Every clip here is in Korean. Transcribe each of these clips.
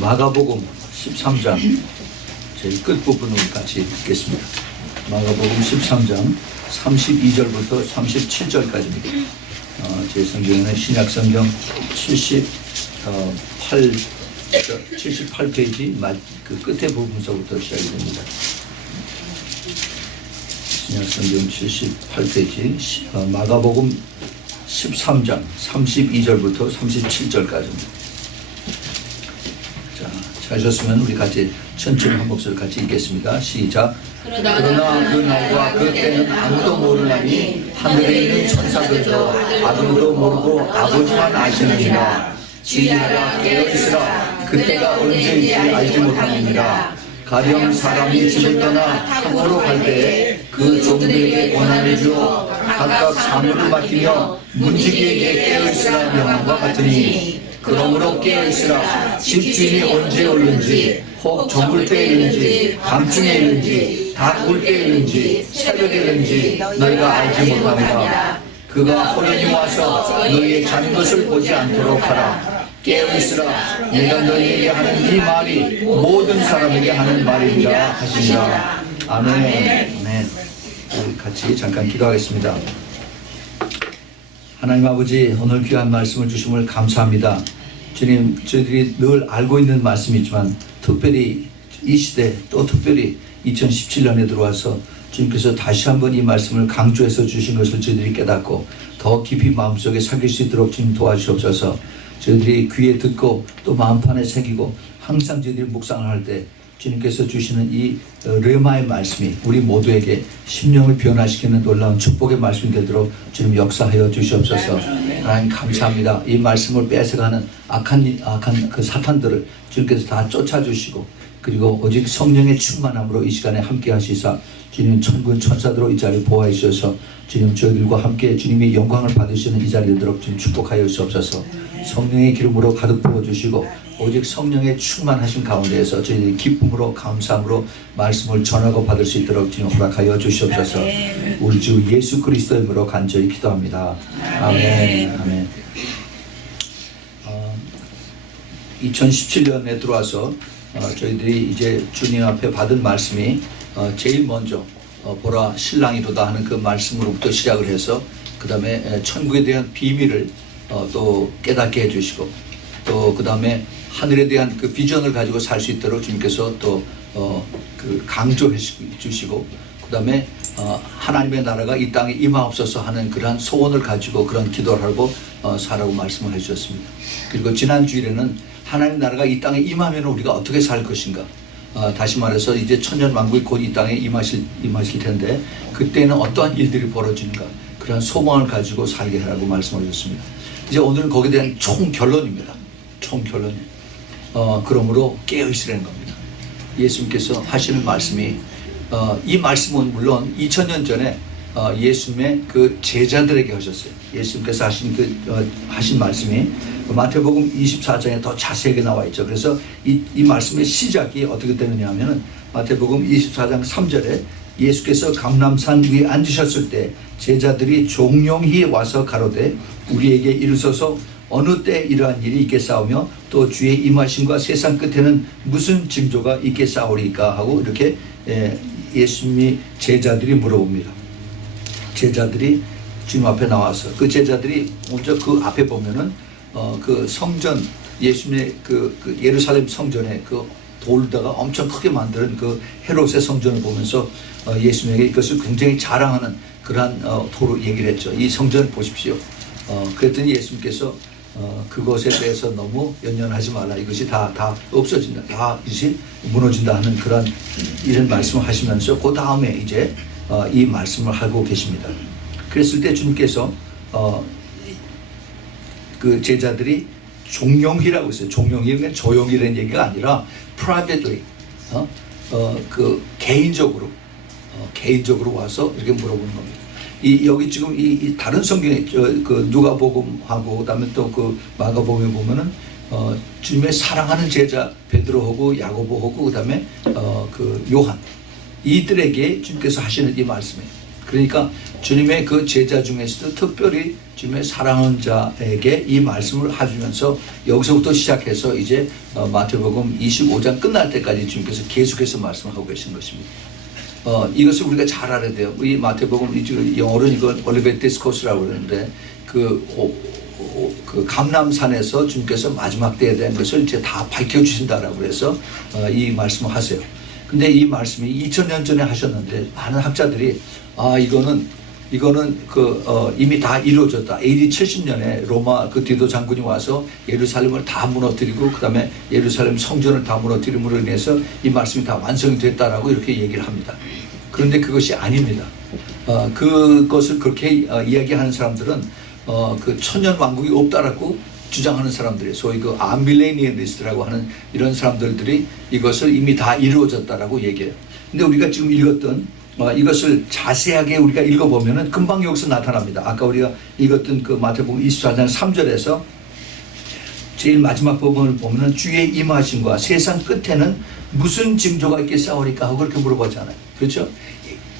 마가복음 13장 제일 끝부분을 같이 읽겠습니다. 마가복음 13장 32절부터 37절까지입니다. 제 성경에는 신약성경 78페이지 그 끝에 부분서부터 시작이 됩니다. 신약성경 78페이지 마가복음 13장 32절부터 37절까지입니다. 자, 찾으셨으면 우리 같이 천천히 한 목소리 같이 읽겠습니다. 시작. 그러나 그 날과 그 때는 아무도 모르나니 하늘에 있는 천사들도 아들도 모르고 아버지만 아시느니라. 지혜하라 깨어있으라. 그때가 언제인지 알지 못하느니라. 가령 사람이 집을 떠나 항으로 갈 때에 그 종들에게 권한을 주어 각각 사물을 맡기며 문지기에게 깨어있으라 명함과 같으니, 그러므로 깨어있으라. 집주인이 언제 오는지, 혹 저물 때에 있는지, 밤중에 있는지, 닭울 때에 있는지, 새벽에 있는지 너희가 알지 못하느라. 그가 호련히 와서 너희의 잔 것을 보지 않도록 하라. 깨어있으라. 내가 너희에게 하는 이 말이 모든 사람에게 하는 말이니라 하시니라. 아멘. 아멘. 우리 같이 잠깐 기도하겠습니다. 하나님 아버지, 오늘 귀한 말씀을 주심을 감사합니다. 주님, 저희들이 늘 알고 있는 말씀이지만 특별히 이 시대, 또 특별히 2017년에 들어와서 주님께서 다시 한번 이 말씀을 강조해서 주신 것을 저희들이 깨닫고 더 깊이 마음속에 새길 수 있도록 주님 도와주옵소서. 저희들이 귀에 듣고 또 마음판에 새기고 항상 저희들이 묵상을 할 때 주님께서 주시는 이 르마의 말씀이 우리 모두에게 심령을 변화시키는 놀라운 축복의 말씀이 되도록 주님 역사하여 주시옵소서. 하나님 감사합니다. 이 말씀을 뺏어가는 악한 그 사탄들을 주님께서 다 쫓아주시고, 그리고 오직 성령의 충만함으로 이 시간에 함께 하시사 주님 천군 천사들로 이 자리를 보호해 주셔서 주님 저희들과 함께 주님의 영광을 받으시는 이 자리에 들어 주님 축복하여 주옵소서. 성령의 기름으로 가득 부어주시고 오직 성령의 충만하신 가운데에서 저희들이 기쁨으로 감사함으로 말씀을 전하고 받을 수 있도록 주님 허락하여 주시옵소서. 우리 주 예수 그리스도의 이름으로 간절히 기도합니다. 아멘. 아멘. 2017년에 들어와서 저희들이 이제 주님 앞에 받은 말씀이 제일 먼저 보라 신랑이로다 하는 그 말씀으로부터 시작을 해서 그 다음에 천국에 대한 비밀을 또 깨닫게 해주시고, 또 그 다음에 하늘에 대한 그 비전을 가지고 살 수 있도록 주님께서 또 그 강조해 주시고, 그 다음에 하나님의 나라가 이 땅에 임하옵소서 하는 그러한 소원을 가지고 그런 기도를 하고 살라고 말씀을 해주셨습니다. 그리고 지난 주일에는 하나님 나라가 이 땅에 임하면 우리가 어떻게 살 것인가, 다시 말해서 이제 천년왕국이 곧 이 땅에 임하실 텐데 그때는 어떠한 일들이 벌어지는가, 그런 소망을 가지고 살게 하라고 말씀을 주셨습니다. 이제 오늘은 거기에 대한 총결론입니다. 총결론이 그러므로 깨어있으라는 겁니다. 예수님께서 하시는 말씀이 이 말씀은 물론 2000년 전에 예수님의 그 제자들에게 하셨어요. 예수님께서 하신 말씀이 마태복음 24장에 더 자세하게 나와 있죠. 그래서 이 말씀의 시작이 어떻게 되느냐 하면은 마태복음 24장 3절에 예수께서 감람산 위에 앉으셨을 때 제자들이 종용히 와서 가로되 우리에게 이르소서 어느 때 이러한 일이 있겠사오며 또 주의 임하심과 세상 끝에는 무슨 징조가 있겠사오리까 하고 이렇게 예수님이 제자들이 물어봅니다. 제자들이 주님 앞에 나와서 그 제자들이 먼저 그 앞에 보면은 그 성전, 예수님의 그 예루살렘 성전에 그 돌다가 엄청 크게 만드는 그 헤롯의 성전을 보면서 예수님에게 이것을 굉장히 자랑하는 그러한 도로 얘기를 했죠. 이 성전을 보십시오. 그랬더니 예수님께서 그것에 대해서 너무 연연하지 말라. 이것이 다 없어진다. 다 이것이 무너진다 하는 그런 이런 말씀을 하시면서 그 다음에 이제 이 말씀을 하고 계십니다. 그랬을 때 주님께서 그 제자들이 종용이라고 했어요. 종용이면 조용이라는 얘기가 아니라 privately 그 개인적으로 와서 이렇게 물어보는 겁니다. 여기 지금 이 다른 성경에 그 누가복음하고 그다음에 또 그 마가복음에 보면은 주님의 사랑하는 제자 베드로하고 야고보하고 그다음에 그 요한 이들에게 주님께서 하시는 이 말씀이에요. 그러니까 주님의 그 제자 중에서도 특별히 주님의 사랑하는 자에게 이 말씀을 해주면서 여기서부터 시작해서 이제 마태복음 25장 끝날 때까지 주님께서 계속해서 말씀하고 계신 것입니다. 이것을 우리가 잘 알아야 돼요. 이 마태복음 영어로는 이걸 올리베 디스코스라고 그러는데 그 감람산에서 주님께서 마지막 때에 대한 것을 이제 다 밝혀주신다라고 해서 이 말씀을 하세요. 근데 이 말씀이 2000년 전에 하셨는데 많은 학자들이 이거는 이미 다 이루어졌다. AD 70년에 로마 그 디도 장군이 와서 예루살렘을 다 무너뜨리고 그다음에 예루살렘 성전을 다 무너뜨림으로 인해서 이 말씀이 다 완성이 됐다라고 이렇게 얘기를 합니다. 그런데 그것이 아닙니다. 그것을 그렇게 이야기하는 사람들은 그 천년 왕국이 없다라고 주장하는 사람들이 소위 그 암밀레니얼리스트라고 하는 이런 사람들이 이것을 이미 다 이루어졌다라고 얘기해요. 근데 우리가 지금 읽었던 이것을 자세하게 우리가 읽어보면은 금방 여기서 나타납니다. 아까 우리가 읽었던 그 마태복음 24장 3절에서 제일 마지막 부분을 보면은 주의 임하심과 세상 끝에는 무슨 징조가 있겠사오리까 하고 그렇게 물어보잖아요. 그렇죠?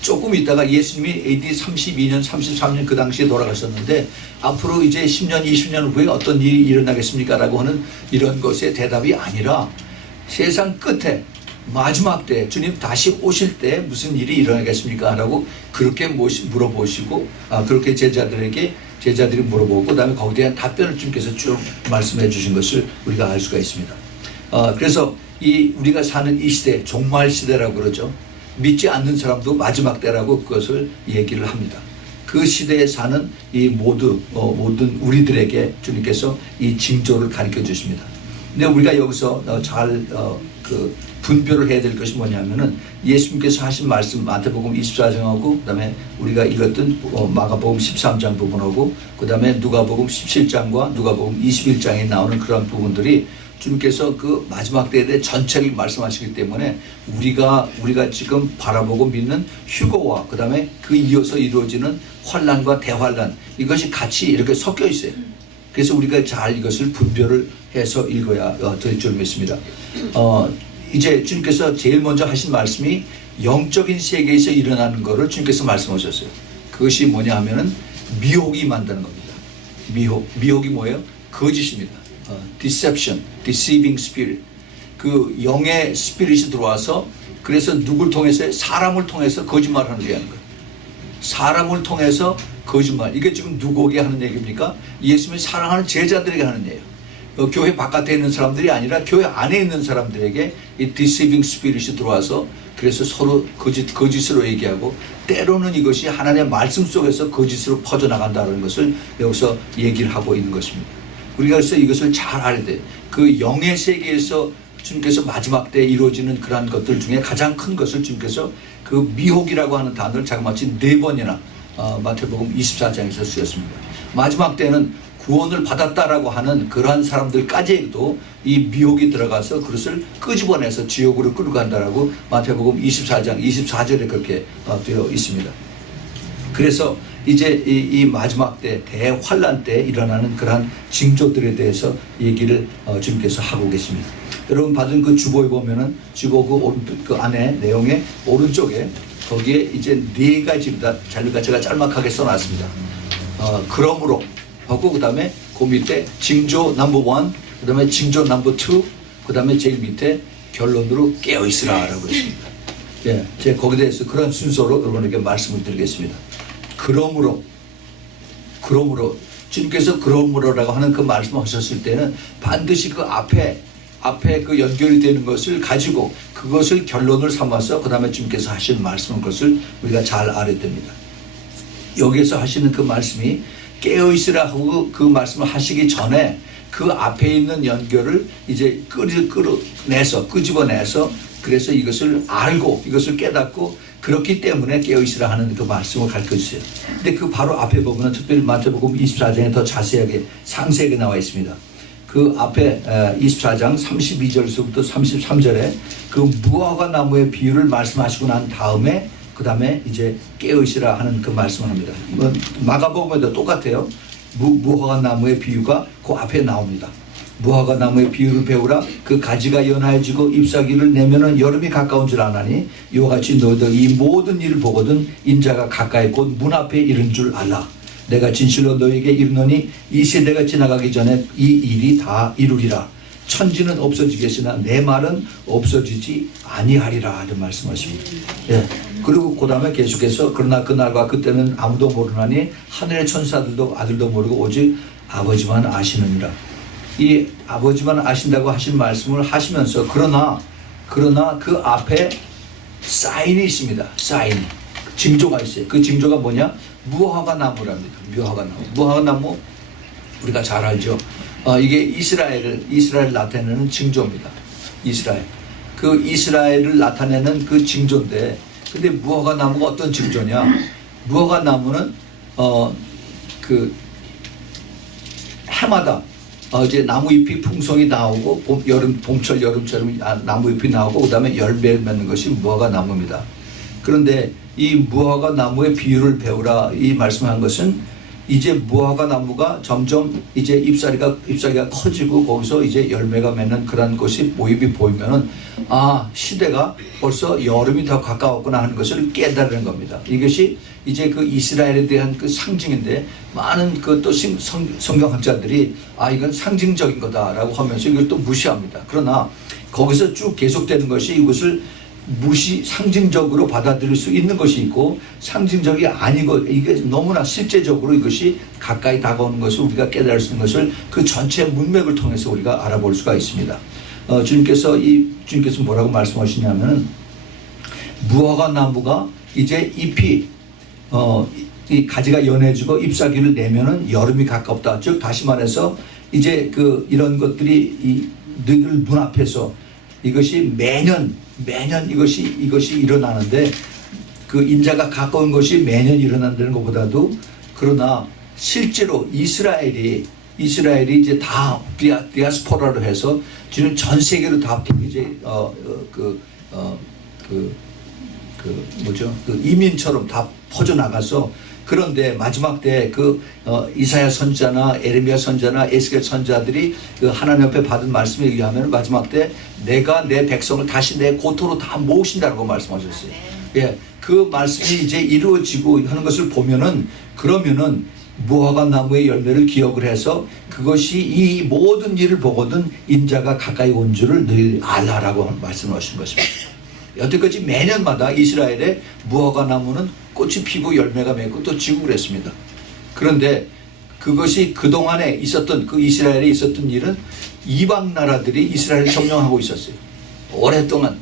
조금 있다가 예수님이 AD 32년, 33년 그 당시에 돌아가셨는데 앞으로 이제 10년, 20년 후에 어떤 일이 일어나겠습니까? 라고 하는 이런 것의 대답이 아니라 세상 끝에 마지막 때 주님 다시 오실 때 무슨 일이 일어나겠습니까? 라고 그렇게 물어보시고 그렇게 제자들이 물어보고 그 다음에 거기에 대한 답변을 주님께서 쭉 말씀해 주신 것을 우리가 알 수가 있습니다. 그래서 우리가 사는 이 시대 종말 시대라고 그러죠. 믿지 않는 사람도 마지막 때라고 그것을 얘기를 합니다. 그 시대에 사는 이 모든 우리들에게 주님께서 이 징조를 가르쳐 주십니다. 근데 우리가 여기서 잘 분별을 해야 될 것이 뭐냐면은 예수님께서 하신 말씀 마태복음 24장하고 그다음에 우리가 읽었던 마가복음 13장 부분하고 그다음에 누가복음 17장과 누가복음 21장에 나오는 그런 부분들이 주님께서 그 마지막 때에 대해 전체를 말씀하시기 때문에 우리가 지금 바라보고 믿는 휴거와 그다음에 그 이어서 이루어지는 환난과 대환난 이것이 같이 이렇게 섞여 있어요. 그래서 우리가 잘 이것을 분별을 해서 읽어야 될 줄 믿습니다. 이제 주님께서 제일 먼저 하신 말씀이 영적인 세계에서 일어나는 것을 주님께서 말씀하셨어요. 그것이 뭐냐 하면은 미혹이 임한다는 겁니다. 미혹이 뭐예요? 거짓입니다. Deception, deceiving spirit. 그 영의 스피릿이 들어와서 그래서 누굴 통해서 사람을 통해서 거짓말하는 게 하는 거예요. 사람을 통해서 거짓말. 이게 지금 누구에게 하는 얘기입니까? 예수님이 사랑하는 제자들에게 하는 얘기예요. 교회 바깥에 있는 사람들이 아니라 교회 안에 있는 사람들에게 이 deceiving spirit이 들어와서 그래서 서로 거짓으로 얘기하고 때로는 이것이 하나님의 말씀 속에서 거짓으로 퍼져나간다는 것을 여기서 얘기를 하고 있는 것입니다. 우리가 그래서 이것을 잘 알아야 돼요. 그 영의 세계에서 주님께서 마지막 때 이루어지는 그러한 것들 중에 가장 큰 것을 주님께서 그 미혹이라고 하는 단어를 자그마치 4번이나 마태복음 24장에서 쓰였습니다. 마지막 때는 구원을 받았다라고 하는 그러한 사람들까지도 이 미혹이 들어가서 그것을 끄집어내서 지옥으로 끌고 간다라고 마태복음 24장 24절에 그렇게 되어 있습니다. 그래서 이제 이 마지막 때 대환란 때 일어나는 그러한 징조들에 대해서 얘기를 주님께서 하고 계십니다. 여러분 받은 그 주보에 보면은 주보 그 안에 내용의 오른쪽에 거기에 이제 4가지입니다. 제가 짤막하게 써놨습니다. 그러므로 하고 그 다음에 그 밑에 징조 넘버 1, 그 다음에 징조 넘버 2, 그 다음에 제일 밑에 결론으로 깨어있으라라고 했습니다. 예, 제가 거기에 대해서 그런 순서로 여러분에게 말씀을 드리겠습니다. 그러므로 주님께서 그러므로라고 하는 그 말씀하셨을 때는 반드시 그 앞에 그 연결이 되는 것을 가지고 그것을 결론을 삼아서 그 다음에 주님께서 하신 말씀은 것을 우리가 잘 알아야 됩니다. 여기에서 하시는 그 말씀이 깨어있으라 하고 그 말씀을 하시기 전에 그 앞에 있는 연결을 이제 끄집어내서 그래서 이것을 알고 이것을 깨닫고 그렇기 때문에 깨어있으라 하는 그 말씀을 가르쳐주세요. 근데 그 바로 앞에 보면 특별히 마태복음 24장에 더 자세하게 상세하게 나와 있습니다. 그 앞에 24장 32절에서부터 33절에 그 무화과 나무의 비유를 말씀하시고 난 다음에 그 다음에 이제 깨어있으라 하는 그 말씀을 합니다. 마가복음에도 똑같아요. 무화과 나무의 비유가 그 앞에 나옵니다. 무화과 나무의 비유를 배우라. 그 가지가 연하여지고 잎사귀를 내면은 여름이 가까운 줄 아나니 이와 같이 너희도 이 모든 일을 보거든 인자가 가까이 곧 문 앞에 이른 줄 알라. 내가 진실로 너희에게 이르노니 이 세대가 지나가기 전에 이 일이 다 이루리라. 천지는 없어지겠으나 내 말은 없어지지 아니하리라 하는 말씀하십니다. 예. 그리고 그 다음에 계속해서 그러나 그날과 그때는 아무도 모르나니 하늘의 천사들도 아들도 모르고 오직 아버지만 아시느니라. 이 아버지만 아신다고 하신 말씀을 하시면서 그러나 그 앞에 사인이 있습니다. 사인이 징조가 있어요. 그 징조가 뭐냐? 무화과 나무랍니다. 무화과 나무 우리가 잘 알죠. 이게 이스라엘을 나타내는 징조입니다. 그 이스라엘을 나타내는 그 징조인데, 근데 무화과 나무가 어떤 징조냐? 무화과 나무는 그 해마다 이제 나무잎이 풍성이 나오고 봄철 여름처럼 나무잎이 나오고 그다음에 열매를 맺는 것이 무화과 나무입니다. 그런데 이 무화과 나무의 비유를 배우라 이 말씀한 것은 이제 무화과 나무가 점점 이제 잎사귀가 커지고 거기서 이제 열매가 맺는 그런 것이 모습이 보이면은 시대가 벌써 여름이 더 가까웠구나 하는 것을 깨달은 겁니다. 이것이 이제 그 이스라엘에 대한 그 상징인데 많은 그 또 성경학자들이 이건 상징적인 거다라고 하면서 이걸 또 무시합니다. 그러나 거기서 쭉 계속되는 것이 이것을 상징적으로 받아들일 수 있는 것이 있고 상징적이 아니고 이게 너무나 실제적으로 이것이 가까이 다가오는 것을 우리가 깨달을 수 있는 것을 그 전체 문맥을 통해서 우리가 알아볼 수가 있습니다. 주님께서 뭐라고 말씀하시냐면은 무화과 나무가 이제 잎이 이 가지가 연해지고 잎사귀를 내면은 여름이 가깝다. 즉 다시 말해서 이제 이런 것들이 너희들 눈앞에서 이것이 매년 이것이 일어나는데 그 인자가 가까운 것이 매년 일어난다는 것보다도 그러나 실제로 이스라엘이 이제 다 디아스포라로 해서 지금 전 세계로 다 이제 이민처럼 다 퍼져 나가서 그런데 마지막 때 이사야 선자나 에레미야 선자나 에스겔 선자들이 하나님 앞에 받은 말씀에 의하면 마지막 때 내가 내 백성을 다시 내 고토로 다 모으신다고 말씀하셨어요. 예, 그 말씀이 이제 이루어지고 하는 것을 보면은 그러면은 무화과 나무의 열매를 기억을 해서 그것이 이 모든 일을 보거든 인자가 가까이 온 줄을 너희 알라라고 말씀하신 것입니다. 여태까지 매년마다 이스라엘의 무화과 나무는 꽃이 피고 열매가 맺고 또 지고 그랬습니다. 그런데 그것이 그동안에 있었던 이스라엘에 있었던 일은 이방 나라들이 이스라엘을 점령하고 있었어요. 오랫동안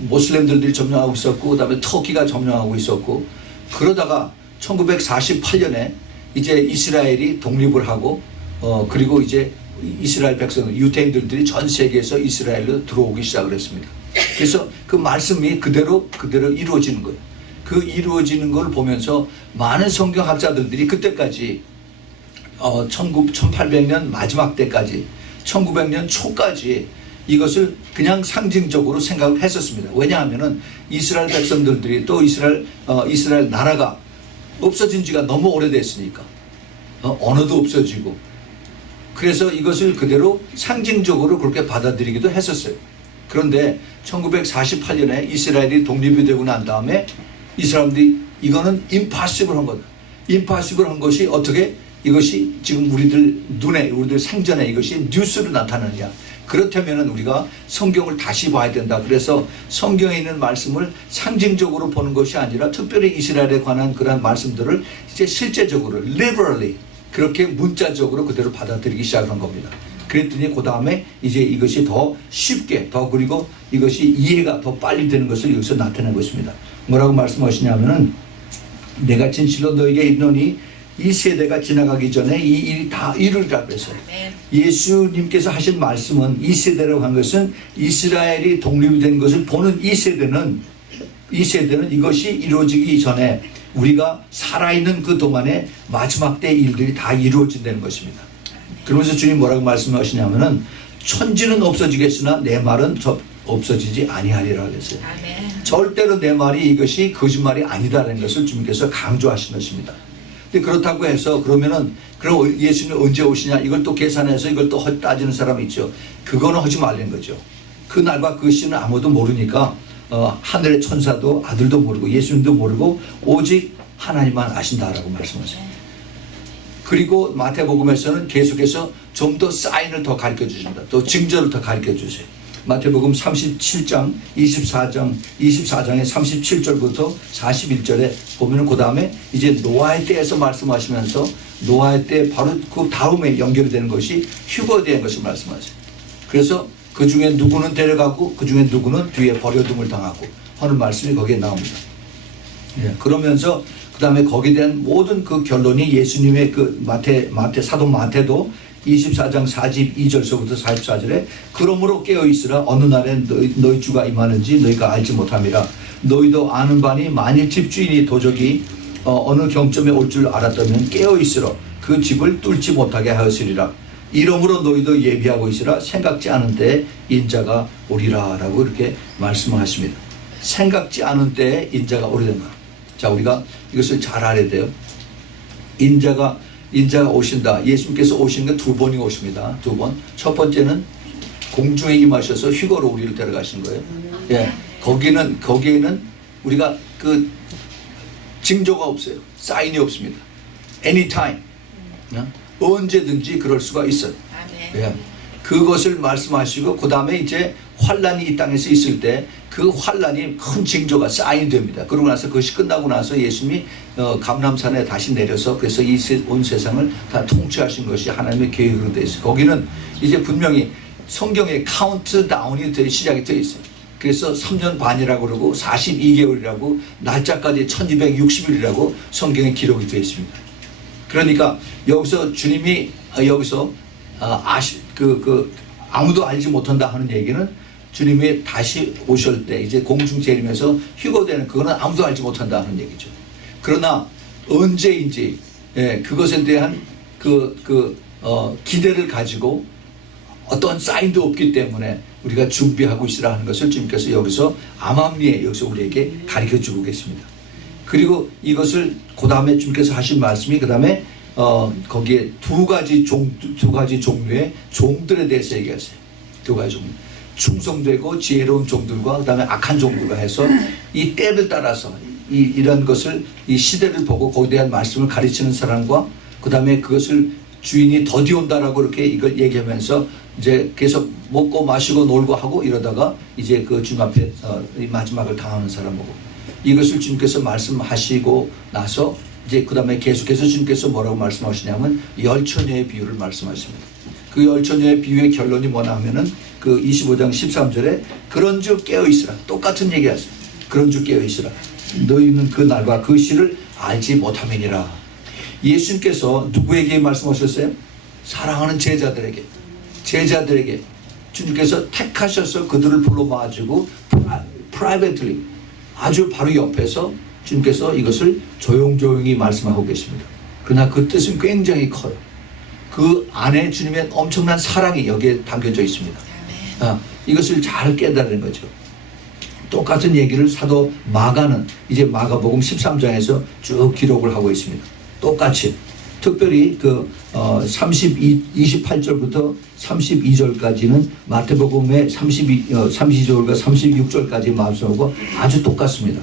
모슬렘들이 점령하고 있었고 그다음에 터키가 점령하고 있었고 그러다가 1948년에 이제 이스라엘이 독립을 하고 그리고 이제 이스라엘 백성 유대인들이 전 세계에서 이스라엘로 들어오기 시작을 했습니다. 그래서 그 말씀이 그대로 이루어지는 거예요. 그 이루어지는 걸 보면서 많은 성경학자들이 그때까지 1800년 마지막 때까지 1900년 초까지 이것을 그냥 상징적으로 생각을 했었습니다. 왜냐하면은 이스라엘 백성들이 또 이스라엘 나라가 없어진 지가 너무 오래됐으니까 언어도 없어지고 그래서 이것을 그대로 상징적으로 그렇게 받아들이기도 했었어요. 그런데 1948년에 이스라엘이 독립이 되고 난 다음에 이 사람들이 이거는 임파시블 한 거다. 임파시블 한 것이 어떻게 이것이 지금 우리들 생전에 이것이 뉴스로 나타나느냐. 그렇다면 우리가 성경을 다시 봐야 된다. 그래서 성경에 있는 말씀을 상징적으로 보는 것이 아니라 특별히 이스라엘에 관한 그런 말씀들을 이제 실제적으로 literally 그렇게 문자적으로 그대로 받아들이기 시작한 겁니다. 그랬더니 그 다음에 이제 이것이 더 쉽게 그리고 이것이 이해가 더 빨리 되는 것을 여기서 나타낸 것입니다. 뭐라고 말씀하시냐면은 내가 진실로 너에게 이르노니 이 세대가 지나가기 전에 이 일이 다 이루리라 그랬어요. 예수님께서 하신 말씀은 이 세대라고 한 것은 이스라엘이 독립이 된 것을 보는 이 세대는 이것이 이루어지기 전에 우리가 살아있는 그 동안에 마지막 때 일들이 다 이루어진다는 것입니다. 그러면서 주님 뭐라고 말씀하시냐면은 천지는 없어지겠으나 내 말은 없어지지 아니하리라 그랬어요. 절대로 내 말이 이것이 거짓말이 아니다라는 것을 주님께서 강조하신 것입니다. 근데 그렇다고 해서 그러면은 그럼 예수님 언제 오시냐 이걸 또 계산해서 이걸 또 따지는 사람이 있죠. 그거는 하지 말라는 거죠. 그 날과 그 시는 아무도 모르니까 하늘의 천사도 아들도 모르고 예수님도 모르고 오직 하나님만 아신다라고 말씀하세요. 그리고 마태복음에서는 계속해서 좀 더 사인을 더 가르쳐 주십니다. 또 징조를 더 가르쳐 주세요. 마태복음 37장 24장의 37절부터 41절에 보면은 그 다음에 이제 노아의 때에서 말씀하시면서 노아의 때 바로 그 다음에 연결이 되는 것이 휴거에 대한 것을 말씀하세요. 그래서 그 중에 누구는 데려가고 그 중에 누구는 뒤에 버려둠을 당하고 하는 말씀이 거기에 나옵니다. 예, 그러면서 그 다음에 거기에 대한 모든 그 결론이 예수님의 그 사도 마태도 24장 42절서부터 44절에 그러므로 깨어있으라 어느 날에 너희 주가 임하는지 너희가 알지 못함이라 너희도 아는 바니 만일 집주인이 도적이 어느 경점에 올 줄 알았다면 깨어있으라 그 집을 뚫지 못하게 하였으리라 이러므로 너희도 예비하고 있으라 생각지 않은 때에 인자가 오리라 라고 이렇게 말씀하십니다. 생각지 않은 때에 인자가 오리된다. 자, 우리가 이것을 잘 알아야 돼요. 인자가 오신다. 예수님께서 오시는 건 두 번이 오십니다. 두 번. 첫 번째는 공중에 임하셔서 휴거로 우리를 데려가신 거예요. 예. 거기에는 우리가 그 징조가 없어요. 사인이 없습니다. anytime. 언제든지 그럴 수가 있어요. 예. 그것을 말씀하시고 그 다음에 이제 환란이 이 땅에서 있을 때 그 환란이 큰 징조가 사인이 됩니다. 그러고 나서 그것이 끝나고 나서 예수님이 감람산에 다시 내려서 그래서 온 세상을 다 통치하신 것이 하나님의 계획으로 되어 있어요. 거기는 이제 분명히 성경에 카운트다운이 시작이 되어 있어요. 그래서 3년 반이라고 그러고 42개월이라고 날짜까지 1260일이라고 성경에 기록이 되어 있습니다. 그러니까 여기서 주님이 여기서 아무도 알지 못한다 하는 얘기는 주님이 다시 오실 때 이제 공중 재림에서 휴거되는 그거는 아무도 알지 못한다 하는 얘기죠. 그러나 언제인지 그것에 대한 기대를 가지고 어떤 사인도 없기 때문에 우리가 준비하고 있으라 하는 것을 주님께서 여기서 암암리에 여기서 우리에게 가르쳐 주고 계십니다. 그리고 이것을 그 다음에 주님께서 하신 말씀이 그 다음에 거기에 두 가지 종류의 종들에 대해서 얘기하세요. 두 가지 종류. 충성되고 지혜로운 종들과 그 다음에 악한 종들과 해서 이 때를 따라서 이런 것을 이 시대를 보고 거기에 대한 말씀을 가르치는 사람과 그 다음에 그것을 주인이 더디 온다라고 이렇게 이걸 얘기하면서 이제 계속 먹고 마시고 놀고 하고 이러다가 이제 그 주님 앞에 마지막을 당하는 사람하고 이것을 주님께서 말씀하시고 나서 이제 그 다음에 계속해서 주님께서 뭐라고 말씀하시냐면 열처녀의 비유를 말씀하십니다. 그 열처녀의 비유의 결론이 뭐냐 하면은 그 25장 13절에 그런즉 깨어있으라. 똑같은 얘기하세요. 그런즉 깨어있으라. 너희는 그 날과 그 시를 알지 못함이니라. 예수님께서 누구에게 말씀하셨어요? 사랑하는 제자들에게 주님께서 택하셔서 그들을 불러 모아주고 privately 아주 바로 옆에서 주님께서 이것을 조용조용히 말씀하고 계십니다. 그러나 그 뜻은 굉장히 커요. 그 안에 주님의 엄청난 사랑이 여기에 담겨져 있습니다. 이것을 잘 깨달은 거죠. 똑같은 얘기를 사도 마가는 이제 마가복음 13장에서 쭉 기록을 하고 있습니다. 똑같이 특별히 그 28절부터 32절까지는 마태복음의 32절과 36절까지 말씀하고 아주 똑같습니다.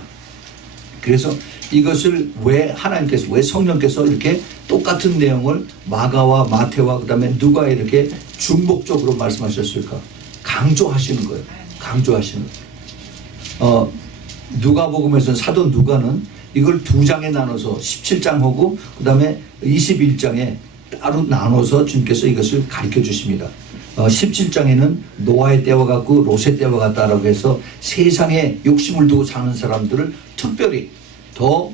그래서 이것을 왜 하나님께서 왜 성령께서 이렇게 똑같은 내용을 마가와 마태와 그 다음에 누가에 이렇게 중복적으로 말씀하셨을까? 강조하시는 거예요. 강조하시는 거예요. 누가복음에서는 사도 누가는 이걸 두 장에 나눠서 17장하고 그 다음에 21장에 따로 나눠서 주님께서 이것을 가르쳐 주십니다. 17장에는 노아의 때와 같고 롯의 때와 같다라고 해서 세상에 욕심을 두고 사는 사람들을 특별히 더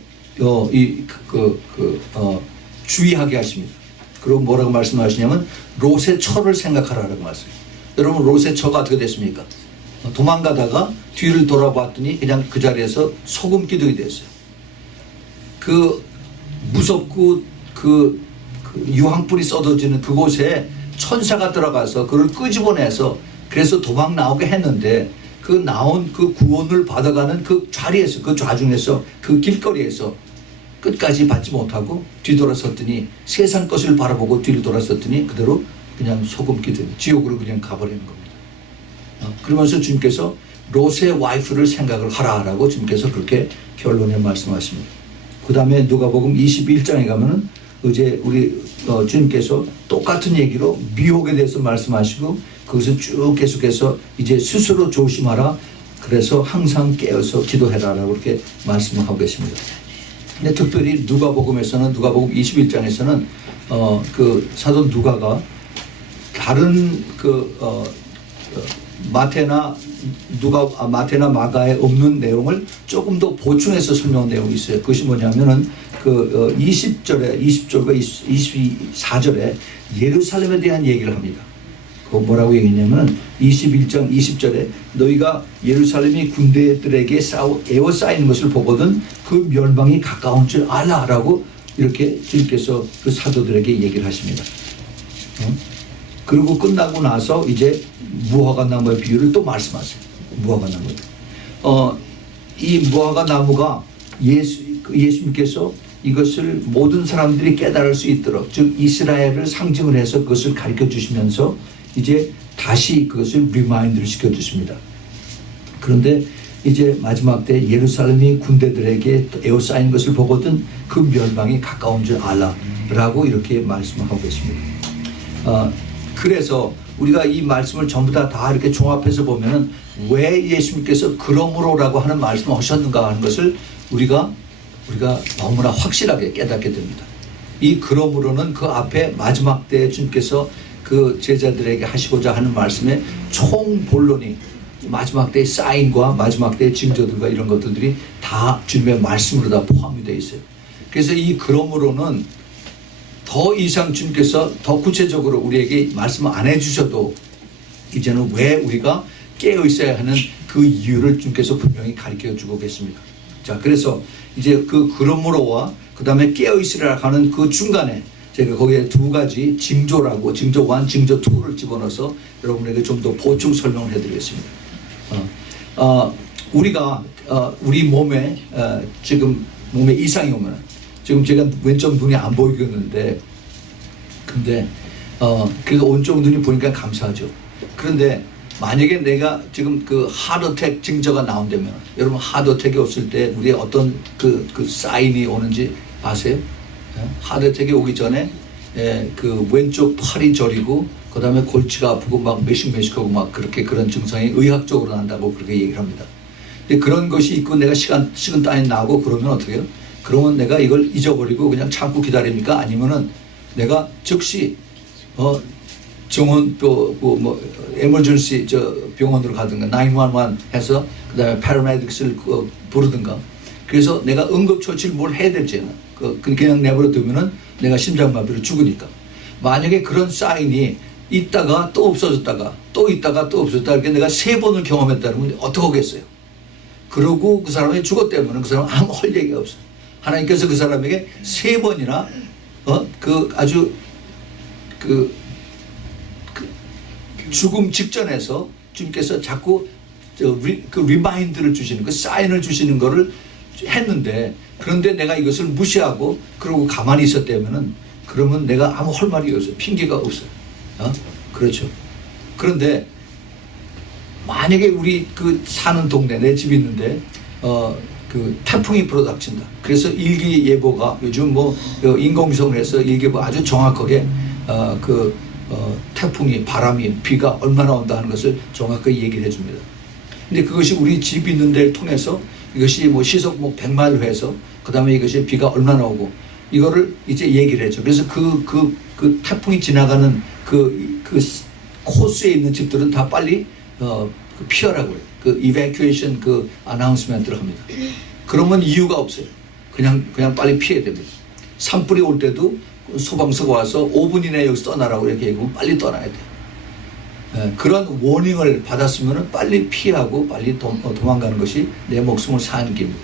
주의하게 하십니다. 그리고 뭐라고 말씀하시냐면 롯의 처를 생각하라고 말씀해요. 여러분 롯의 처가 어떻게 됐습니까? 도망가다가 뒤를 돌아봤더니 그냥 그 자리에서 소금 기둥이 됐어요. 그 무섭고 그 유황불이 쏟아지는 그곳에 천사가 들어가서 그를 끄집어내서 그래서 도망 나오게 했는데 그 나온 그 구원을 받아가는 그 자리에서 그 좌중에서 그 길거리에서 끝까지 받지 못하고 뒤돌아섰더니 세상 것을 바라보고 뒤를 돌아섰더니 그대로 그냥 소금기 된 지옥으로 그냥 가버리는 겁니다. 그러면서 주님께서 롯의 와이프를 생각을 하라라고 주님께서 그렇게 결론에 말씀하십니다. 그 다음에 누가복음 21장에 가면은 이제 우리 주님께서 똑같은 얘기로 미혹에 대해서 말씀하시고 거기서 쭉 계속해서 이제 스스로 조심하라. 그래서 항상 깨어서 기도해라라고 그렇게 말씀을 하고 계십니다. 근데 특별히 누가복음에서는 누가복음 21장에서는 그 사도 누가가 다른 마태나 마가에 없는 내용을 조금 더 보충해서 설명한 내용이 있어요. 그것이 뭐냐면은 20절과 24절에 예루살렘에 대한 얘기를 합니다. 그 뭐라고 얘기했냐면 21장 20절에 너희가 예루살렘이 군대들에게 에워싸이는 것을 보거든 그 멸망이 가까운 줄 알라라고 이렇게 주님께서 그 사도들에게 얘기를 하십니다. 그리고 끝나고 나서 이제 무화과 나무의 비유를 또 말씀하세요. 무화과 나무. 이 무화과 나무가 예수님께서 이것을 모든 사람들이 깨달을 수 있도록 즉 이스라엘을 상징을 해서 그것을 가르쳐 주시면서 이제 다시 그것을 리마인드를 시켜 주십니다. 그런데 이제 마지막 때 예루살렘이 군대들에게 에워싸인 것을 보거든 그 멸망이 가까운 줄 알라라고 이렇게 말씀하고 계십니다. 그래서 우리가 이 말씀을 전부 다 이렇게 종합해서 보면은 왜 예수님께서 그러므로라고 하는 말씀을 하셨는가 하는 것을 우리가 너무나 확실하게 깨닫게 됩니다. 이 그러므로는 그 앞에 마지막 때 주님께서 그 제자들에게 하시고자 하는 말씀의 총 본론이 마지막 때의 사인과 마지막 때의 징조들과 이런 것들이 다 주님의 말씀으로 다 포함이 되어 있어요. 그래서 이 그러므로는 더 이상 주님께서 더 구체적으로 우리에게 말씀 안 해주셔도 이제는 왜 우리가 깨어 있어야 하는 그 이유를 주님께서 분명히 가르쳐 주고 계십니다. 자, 그래서 이제 그 그러므로와 그 다음에 깨어 있으라 하는 그 중간에 제가 거기에 두 가지 징조라고 징조 1, 징조 2를 집어넣어서 여러분에게 좀 더 보충 설명을 해드리겠습니다. 우리가 우리 몸에 지금 몸에 이상이 오면 지금 제가 왼쪽 눈이 안 보이겠는데 근데 그래서 오른쪽 눈이 보니까 감사하죠. 그런데 만약에 내가 지금 그 하드어택 징조가 나온다면 여러분 하드어택이 없을 때 우리의 어떤 그 사인이 오는지 아세요? 하드어택이 오기 전에 그 왼쪽 팔이 저리고 그 다음에 골치가 아프고 막 매식매식하고 막 그렇게 그런 증상이 의학적으로 난다고 그렇게 얘기를 합니다. 근데 그런 것이 있고 내가 식은땀이 나고 그러면 어떻게 해요? 그러면 내가 이걸 잊어버리고 그냥 참고 기다립니까? 아니면은 내가 즉시 정원 뭐 에머전시 병원으로 가든가 911 해서 그다음에 패러메딕스를 부르든가 그래서 내가 응급처치를 뭘 해야 될지는 그냥 내버려 두면은 내가 심장마비로 죽으니까 만약에 그런 사인이 있다가 또 없어졌다가 또 있다가 또 없어졌다 이렇게 내가 3번을 경험했다는 건 어떻게 하겠어요? 그러고 그 사람이 죽었다면 그 사람은 아무 할 얘기가 없어요. 하나님께서 그 사람에게 3번이나 그 아주 그 죽음 직전에서 주님께서 자꾸 그 리마인드를 주시는 그 사인을 주시는 거를 했는데 그런데 내가 이것을 무시하고 그러고 가만히 있었다면은 그러면 내가 아무 할 말이 없어요. 핑계가 없어요. 그렇죠. 그런데 만약에 우리 그 사는 동네 내 집이 있는데 그 태풍이 불어닥친다. 그래서 일기예보가 요즘 뭐 인공위성을 해서 일기예보 아주 정확하게 태풍이 바람이 비가 얼마나 온다 하는 것을 정확하게 얘기를 해줍니다. 근데 그것이 우리 집 있는 데를 통해서 이것이 뭐 시속 뭐 100마일로 해서 그 다음에 이것이 비가 얼마나 오고 이거를 이제 얘기를 해줘. 그래서 그 태풍이 지나가는 그 코스에 있는 집들은 다 빨리 피하라고 해요. 그 evacuation 그 아나운스멘트를 합니다. 그러면 이유가 없어요. 그냥 빨리 피해야 됩니다. 산불이 올 때도 소방서가 와서 5분 이내에 여기서 떠나라고 이렇게 얘기하면 빨리 떠나야 돼요. 그런 워닝을 받았으면 빨리 피하고 빨리 도망가는 것이 내 목숨을 사는 길입니다.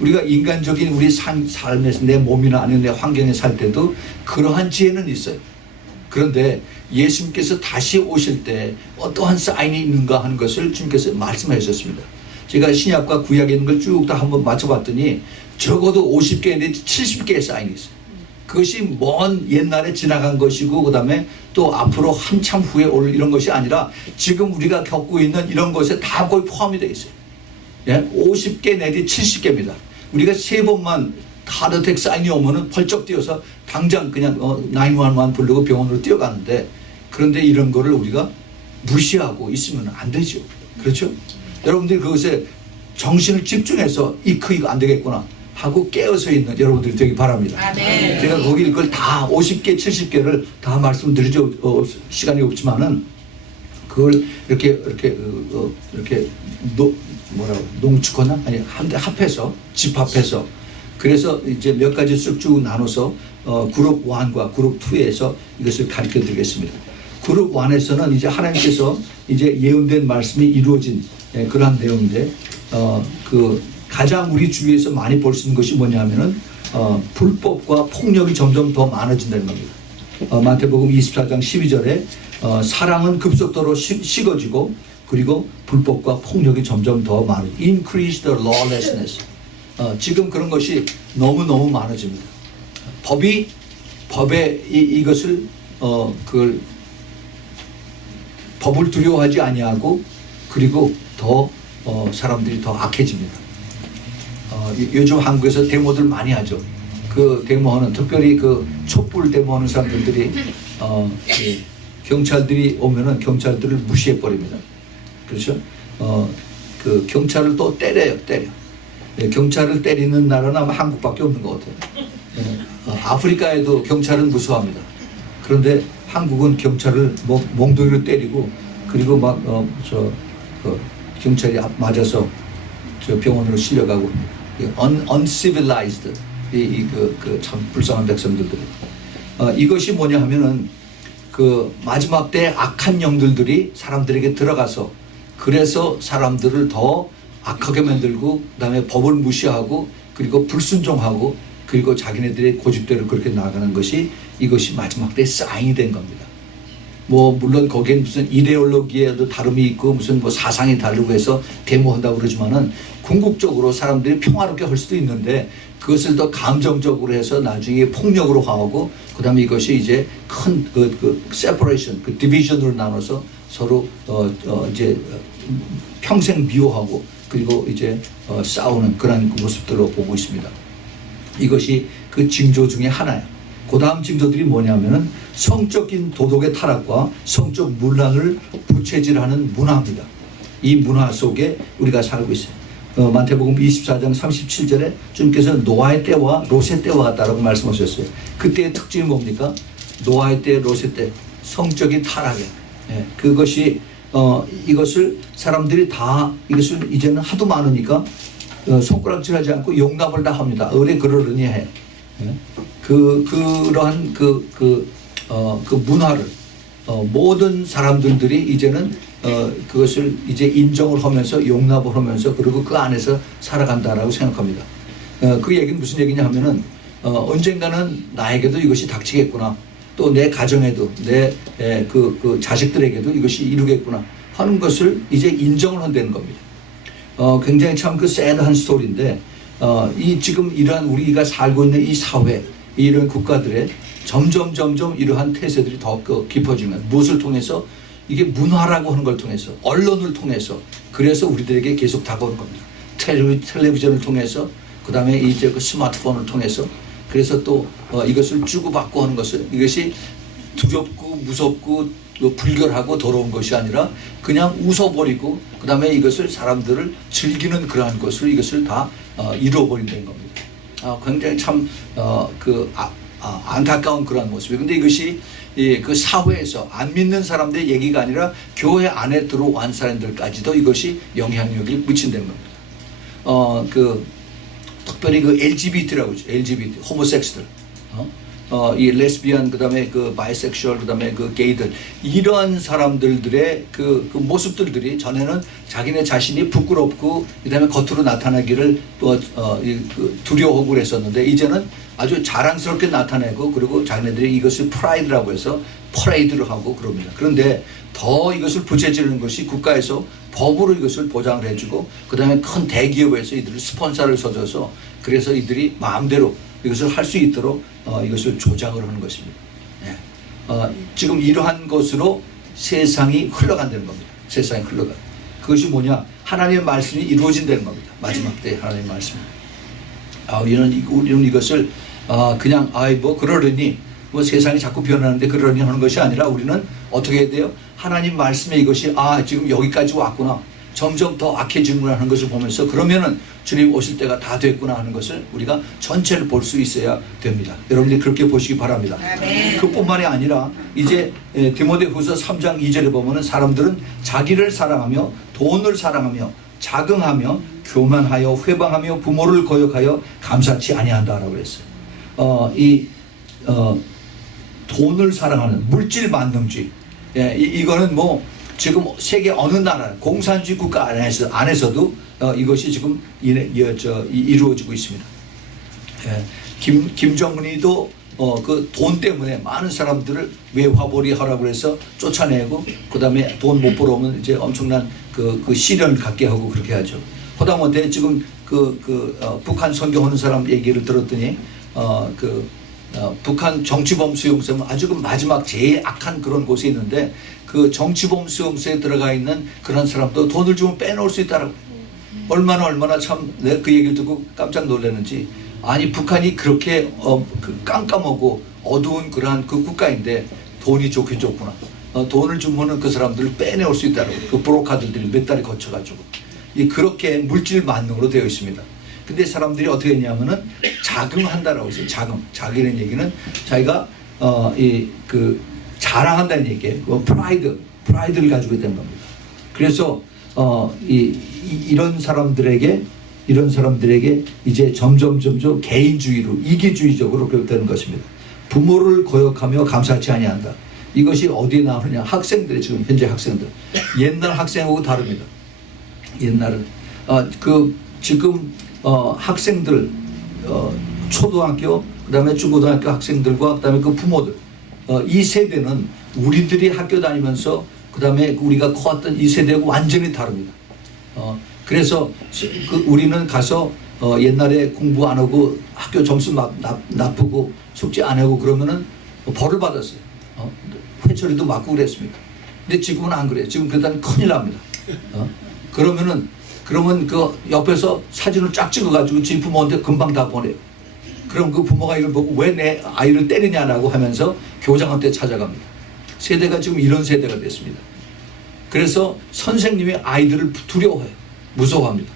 우리가 인간적인 우리 삶에서 내 몸이나 아니면 내 환경에 살 때도 그러한 지혜는 있어요. 그런데 예수님께서 다시 오실 때 어떠한 사인이 있는가 하는 것을 주님께서 말씀해 주셨습니다. 제가 신약과 구약에 있는 걸 쭉 다 한번 맞춰봤더니 적어도 50개 내지 70개의 사인이 있어요. 그것이 먼 옛날에 지나간 것이고 그다음에 또 앞으로 한참 후에 올 이런 것이 아니라 지금 우리가 겪고 있는 이런 것에 다 거의 포함이 되어 있어요. 예? 50개 내지 70개입니다. 우리가 3번만 하드텍 사인이 오면은 펄쩍 뛰어서 당장 그냥 911 부르고 병원으로 뛰어가는데, 그런데 이런 거를 우리가 무시하고 있으면 안 되죠. 그렇죠? 여러분들이 그것에 정신을 집중해서 이거 안 되겠구나 하고 깨어서 있는 여러분들이 되기 바랍니다. 아, 네. 제가 거기 이걸 다 50개, 70개를 다 말씀드리죠. 시간이 없지만은 그걸 이렇게 농축하나? 아니, 한데 합해서, 집합해서, 그래서 이제 몇 가지 쓱쭉 나눠서 그룹 1과 그룹 2에서 이것을 가르쳐 드리겠습니다. 그룹 1에서는 이제 하나님께서 이제 예언된 말씀이 이루어진 그러한 내용인데, 그 가장 우리 주위에서 많이 볼 수 있는 것이 뭐냐면은 불법과 폭력이 점점 더 많아진다는 겁니다. 마태복음 24장 12절에 사랑은 급속도로 식어지고 그리고 불법과 폭력이 점점 더 많은 increase the lawlessness. 지금 그런 것이 너무너무 많아집니다. 법에 이것을 그걸 법을 두려워하지 아니하고 그리고 더 사람들이 더 악해집니다. 요즘 한국에서 데모들 많이 하죠. 그 데모하는, 특별히 그 촛불 데모하는 사람들이 경찰들이 오면은 경찰들을 무시해 버립니다. 그렇죠? 그 경찰을 또 때려요. 경찰을 때리는 나라는 아마 한국밖에 없는 것 같아요. 아프리카에도 경찰은 무서워합니다. 그런데 한국은 경찰을 몽둥이로 때리고 그리고 막 경찰이 맞아서 저 병원으로 실려가고 uncivilized 참 불쌍한 백성들이 이것이 뭐냐 하면은 그 마지막 때 악한 영들이 사람들에게 들어가서 그래서 사람들을 더 악하게 만들고 그다음에 법을 무시하고 그리고 불순종하고 그리고 자기네들의 고집대로 그렇게 나가는 것이 이것이 마지막 때 사인이 된 겁니다. 물론 거기엔 무슨 이데올로기에도 다름이 있고 무슨 사상이 다르고 해서 데모한다고 그러지만은 궁극적으로 사람들이 평화롭게 할 수도 있는데 그것을 더 감정적으로 해서 나중에 폭력으로 화하고 그다음에 이것이 이제 큰 separation, 디비전으로 나눠서 서로 이제 평생 미워하고 그리고 이제 싸우는 그런 모습들로 보고 있습니다. 이것이 그 징조 중에 하나예요. 그 다음 징조들이 뭐냐면은 성적인 도덕의 타락과 성적 문란을 부채질하는 문화입니다. 이 문화 속에 우리가 살고 있어요. 마태복음 24장 37절에 주님께서 노아의 때와 롯의 때와 같다라고 말씀하셨어요. 그때의 특징이 뭡니까? 노아의 때, 롯의 때 성적인 타락이에요. 그것이 이것을 사람들이 다 이것을 이제는 하도 많으니까 손가락질하지 않고 용납을 다 합니다. 의뢰 그러려니 해. 그러한 그 문화를 모든 사람들이 이제는 그것을 이제 인정을 하면서 용납을 하면서 그리고 그 안에서 살아간다라고 생각합니다. 그 얘기는 무슨 얘기냐 하면은 언젠가는 나에게도 이것이 닥치겠구나. 또 내 가정에도 내 그 자식들에게도 이것이 이루겠구나 하는 것을 이제 인정을 한다는 겁니다. 굉장히 참 그 새드한 스토리인데 이 지금 이러한 우리가 살고 있는 이 사회 이런 국가들의 점점 이러한 태세들이 더 깊어지면 무엇을 통해서 이게 문화라고 하는 걸 통해서 언론을 통해서 그래서 우리들에게 계속 다가오는 겁니다. 텔레비전을 통해서 그 다음에 이제 그 스마트폰을 통해서 그래서 또 이것을 주고받고 하는 것은 이것이 두렵고 무섭고 불결하고 더러운 것이 아니라 그냥 웃어버리고 그 다음에 이것을 사람들을 즐기는 그러한 것을 이것을 다 이루어버린다는 겁니다. 굉장히 참 안타까운 그러한 모습이에요. 근데 이것이 그 사회에서 안 믿는 사람들의 얘기가 아니라 교회 안에 들어온 사람들까지도 이것이 영향력을 미친다는 겁니다. 특별히 그 LGBT라고 하죠. LGBT, 호모섹스들. 이 레스비언, 그다음에 그 바이섹슈얼, 그다음에 그 게이들, 이러한 사람들의 그 모습들이 전에는 자기네 자신이 부끄럽고 그다음에 겉으로 나타나기를 두려워하고 그랬었는데, 이제는 아주 자랑스럽게 나타내고, 그리고 자기네들이 이것을 프라이드라고 해서 퍼레이드를 하고 그럽니다. 그런데 더 이것을 부채지르는 것이 국가에서 법으로 이것을 보장을 해주고, 그다음에 큰 대기업에서 이들을 스폰서를 써줘서, 그래서 이들이 마음대로 이것을 할 수 있도록 이것을 조작을 하는 것입니다. 예. 지금 이러한 것으로 세상이 흘러간다는 겁니다. 세상이 흘러가. 그것이 뭐냐? 하나님의 말씀이 이루어진다는 겁니다. 마지막 때 하나님의 말씀. 우리는 이것을 그냥 뭐 그러려니, 뭐 세상이 자꾸 변하는데 그러려니 하는 것이 아니라, 우리는 어떻게 해야 돼요? 하나님 말씀에 이것이 지금 여기까지 왔구나, 점점 더 악해지는구나 하는 것을 보면서, 그러면은 주님 오실 때가 다 됐구나 하는 것을 우리가 전체를 볼 수 있어야 됩니다. 여러분들이 그렇게 보시기 바랍니다. 그뿐만이 아니라 이제 디모데후서 3장 2절에 보면은, 사람들은 자기를 사랑하며 돈을 사랑하며 자긍하며 교만하여 회방하며 부모를 거역하여 감사치 아니한다라고 했어요. 돈을 사랑하는 물질 만능주의. 이거는 뭐 지금 세계 어느 나라 공산주의 국가 안에서도 이것이 지금 이루어지고 있습니다. 김정은이도 그 돈 때문에 많은 사람들을 외화벌이 하라고 해서 쫓아내고, 그 다음에 돈 못 벌어오면 이제 엄청난 그 시련을 갖게 하고 그렇게 하죠. 허다못해 지금 북한 선교하는 사람 얘기를 들었더니 북한 정치범 수용소는 아주 그 마지막 제일 악한 그런 곳에 있는데, 그 정치범 수용소에 들어가 있는 그런 사람도 돈을 주면 빼놓을 수 있다라고. 얼마나 참 내가 그 얘기를 듣고 깜짝 놀랐는지. 아니, 북한이 그렇게 깜깜하고 어두운 그러한 그 국가인데 돈이 좋긴 좋구나. 돈을 주면은 그 사람들을 빼내올 수 있다라고. 그 브로커들이 몇 달이 거쳐가지고 그렇게 물질 만능으로 되어 있습니다. 근데 사람들이 어떻게 했냐면은 자긍한다라고 했어요. 자기는 얘기는 자기가 자랑한다는 얘기예요. 프라이드를 가지고 있다는 겁니다. 그래서 이런 사람들에게 이제 점점 개인주의로, 이기주의적으로 그렇게 되는 것입니다. 부모를 거역하며 감사치 아니한다. 이것이 어디에 나오느냐? 학생들이, 지금 현재 학생들, 옛날 학생하고 다릅니다. 옛날은 지금 학생들, 초등학교, 그다음에 중고등학교 학생들과 그다음에 그 부모들, 이 세대는 우리들이 학교 다니면서 그다음에 우리가 커왔던 이 세대하고 완전히 다릅니다. 그래서 우리는 가서 옛날에 공부 안 하고 학교 점수 나쁘고 숙제 안 하고 그러면은 벌을 받았어요. 회초리도 맞고 그랬습니다. 근데 지금은 안 그래요. 지금 그러다는 큰일 납니다. 그러면 그 옆에서 사진을 쫙 찍어가지고 지 부모한테 금방 다 보내요. 그럼 그 부모가 이걸 보고 왜 내 아이를 때리냐라고 하면서 교장한테 찾아갑니다. 세대가 지금 이런 세대가 됐습니다. 그래서 선생님이 아이들을 두려워해요. 무서워합니다.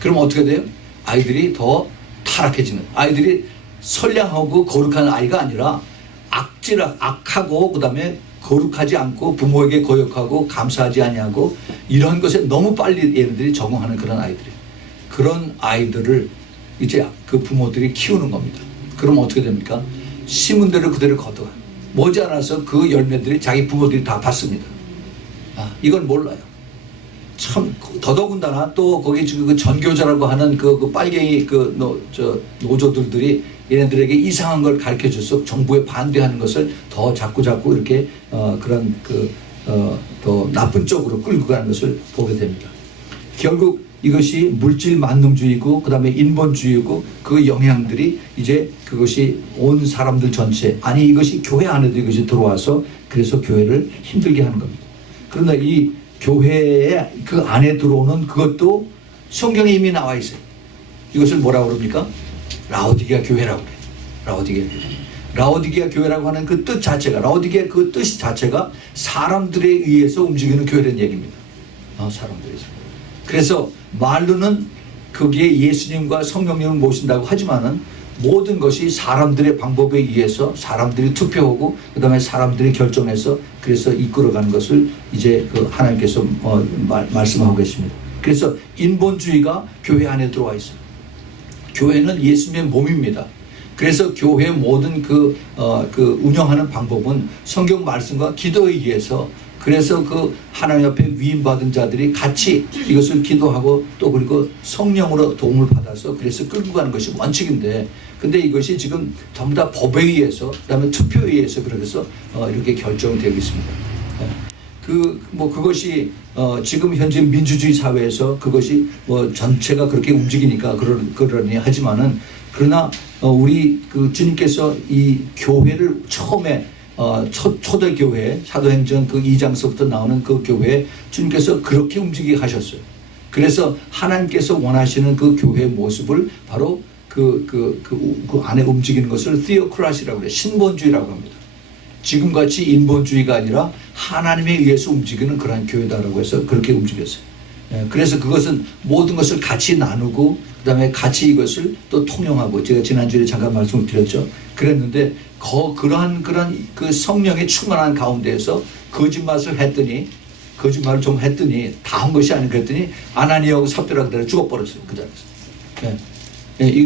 그럼 어떻게 돼요? 아이들이 더 타락해지는, 아이들이 선량하고 거룩한 아이가 아니라 악하고 그다음에 거룩하지 않고 부모에게 거역하고 감사하지 아니하고 이런 것에 너무 빨리 얘네들이 적응하는 그런 아이들이에요. 그런 아이들을 이제 그 부모들이 키우는 겁니다. 그럼 어떻게 됩니까? 심은 대로 그대로 거둬요. 머지않아서 그 열매들이 자기 부모들이 다 받습니다. 이걸 몰라요. 참 더더군다나 또 거기 지금 그 전교자라고 하는 그 빨갱이 노조들이 얘네들에게 이상한 걸 가르쳐줘서 정부에 반대하는 것을 더 자꾸 이렇게 그런 더 나쁜 쪽으로 끌고 가는 것을 보게 됩니다. 결국 이것이 물질 만능주의고 그다음에 인본주의고 그 영향들이 이제 그것이 온 사람들 전체, 아니 이것이 교회 안에도 이것이 들어와서 그래서 교회를 힘들게 하는 겁니다. 그러나 이 교회에 그 안에 들어오는 그것도 성경에 이미 나와 있어요. 이것을 뭐라고 그럽니까? 라오디게아 교회라고 그래요. 라오디게아 교회라고 하는 그 뜻 자체가, 라오디게아 그 뜻 자체가 사람들에 의해서 움직이는 교회라는 얘기입니다. 사람들에서. 그래서 말로는 거기에 예수님과 성령님을 모신다고 하지만은 모든 것이 사람들의 방법에 의해서 사람들이 투표하고 그다음에 사람들이 결정해서 그래서 이끌어가는 것을 이제 그 하나님께서 말씀하고 계십니다. 그래서 인본주의가 교회 안에 들어와 있어요. 교회는 예수님의 몸입니다. 그래서 교회 모든 그 운영하는 방법은 성경 말씀과 기도에 의해서, 그래서 그 하나님 앞에 위임받은 자들이 같이 이것을 기도하고 또 그리고 성령으로 도움을 받아서 그래서 끌고 가는 것이 원칙인데, 근데 이것이 지금 전부 다 법에 의해서, 그다음에 투표에 의해서 그래서 이렇게 결정되고 있습니다. 그것이 지금 현재 민주주의 사회에서 그것이 뭐 전체가 그렇게 움직이니까 그러니 하지만은, 그러나 우리 그 주님께서 이 교회를 처음에 초대교회 사도행전 그 2장서부터 나오는 그 교회 주님께서 그렇게 움직이게 하셨어요. 그래서 하나님께서 원하시는 그 교회의 모습을 바로 그 안에 움직이는 것을 theocracy라고 그래요. 신본주의라고 합니다. 지금같이 인본주의가 아니라 하나님에 의해서 움직이는 그러한 교회다라고 해서 그렇게 움직였어요. 그래서 그것은 모든 것을 같이 나누고 그다음에 같이 이것을 또 통용하고, 제가 지난주에 잠깐 말씀을 드렸죠. 그랬는데 그러한 그 성령의 충만한 가운데에서 거짓말을 좀 했더니 다 한 것이 아니고 그랬더니 아나니아하고 삽비라 그대로 죽어버렸어요. 그 자리에서.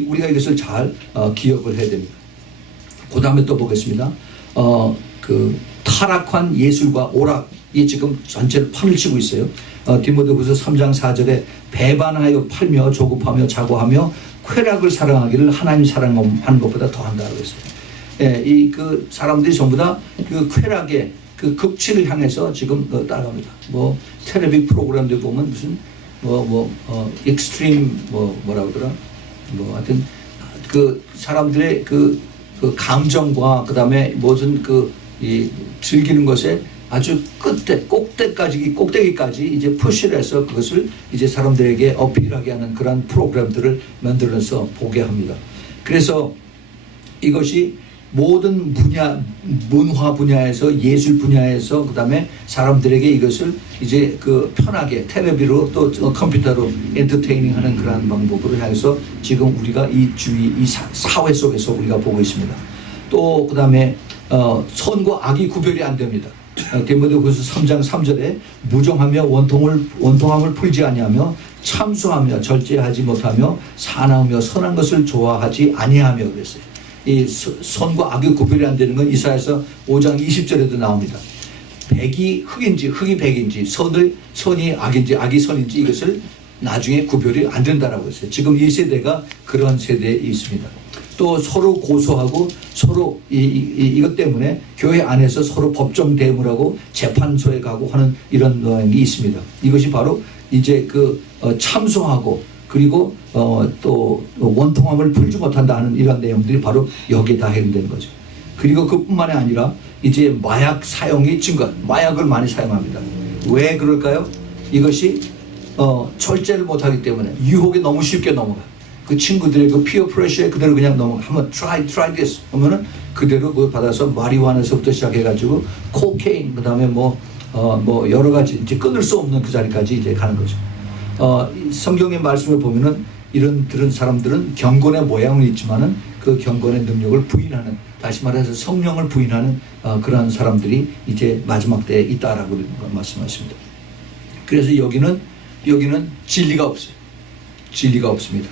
우리가 이것을 잘 기억을 해야 됩니다. 그 다음에 또 보겠습니다. 그 타락한 예술과 오락이 지금 전체를 판을 치고 있어요. 디모데후서 3장 4절에 배반하여 팔며 조급하며 자고하며 쾌락을 사랑하기를 하나님 사랑하는 것보다 더한다고 했어요. 이 그 사람들이 전부 다 그 쾌락의 그 극치를 향해서 지금 따라갑니다. 뭐 텔레비 프로그램들 보면 무슨 익스트림 뭐라고 하더라. 뭐 하여튼 그 사람들의 그 감정과 그다음에 무슨 이 즐기는 것에 아주 꼭대기까지 이제 푸시를 해서 그것을 이제 사람들에게 어필하게 하는 그런 프로그램들을 만들어서 보게 합니다. 그래서 이것이 모든 분야, 문화 분야에서, 예술 분야에서, 그다음에 사람들에게 이것을 이제 편하게 텔레비로 또 컴퓨터로 엔터테이닝 하는 그런 방법으로 해서 지금 우리가 이 사회 속에서 우리가 보고 있습니다. 또 그다음에 선과 악이 구별이 안 됩니다. 디모데후서 3장 3절에 무정하며 원통함을 풀지 아니하며 참수하며 절제하지 못하며 사나우며 선한 것을 좋아하지 아니하며 그랬어요. 이 선과 악의 구별이 안 되는 건 이사야서 5장 20절에도 나옵니다. 백이 흑인지 흑이 백인지 선이 악인지 악이 선인지 이것을 나중에 구별이 안 된다라고 했어요. 지금 이 세대가 그런 세대에 있습니다. 또 서로 고소하고 서로 이것 때문에 교회 안에서 서로 법정 대응을 하고 재판소에 가고 하는 이런 게 있습니다. 이것이 바로 이제 참소하고 그리고 또 원통함을 풀지 못한다는 이런 내용들이 바로 여기에 다 해당되는 거죠. 그리고 그뿐만이 아니라 이제 마약 사용이 증가, 마약을 많이 사용합니다. 왜 그럴까요? 이것이 절제를 못하기 때문에 유혹에 너무 쉽게 넘어가요. 그 친구들의 그 피어 프레셔에 그대로 그냥 한번 try this 하면은 그대로 그걸 받아서 마리화나서부터 시작해가지고 코케인 그다음에 뭐 여러 가지 이제 끊을 수 없는 그 자리까지 이제 가는 거죠. 성경의 말씀을 보면은 이런 사람들은 경건의 모양은 있지만은 그 경건의 능력을 부인하는, 다시 말해서 성령을 부인하는 그러한 사람들이 이제 마지막 때에 있다라고 말씀하십니다. 그래서 여기는 진리가 없어요. 진리가 없습니다.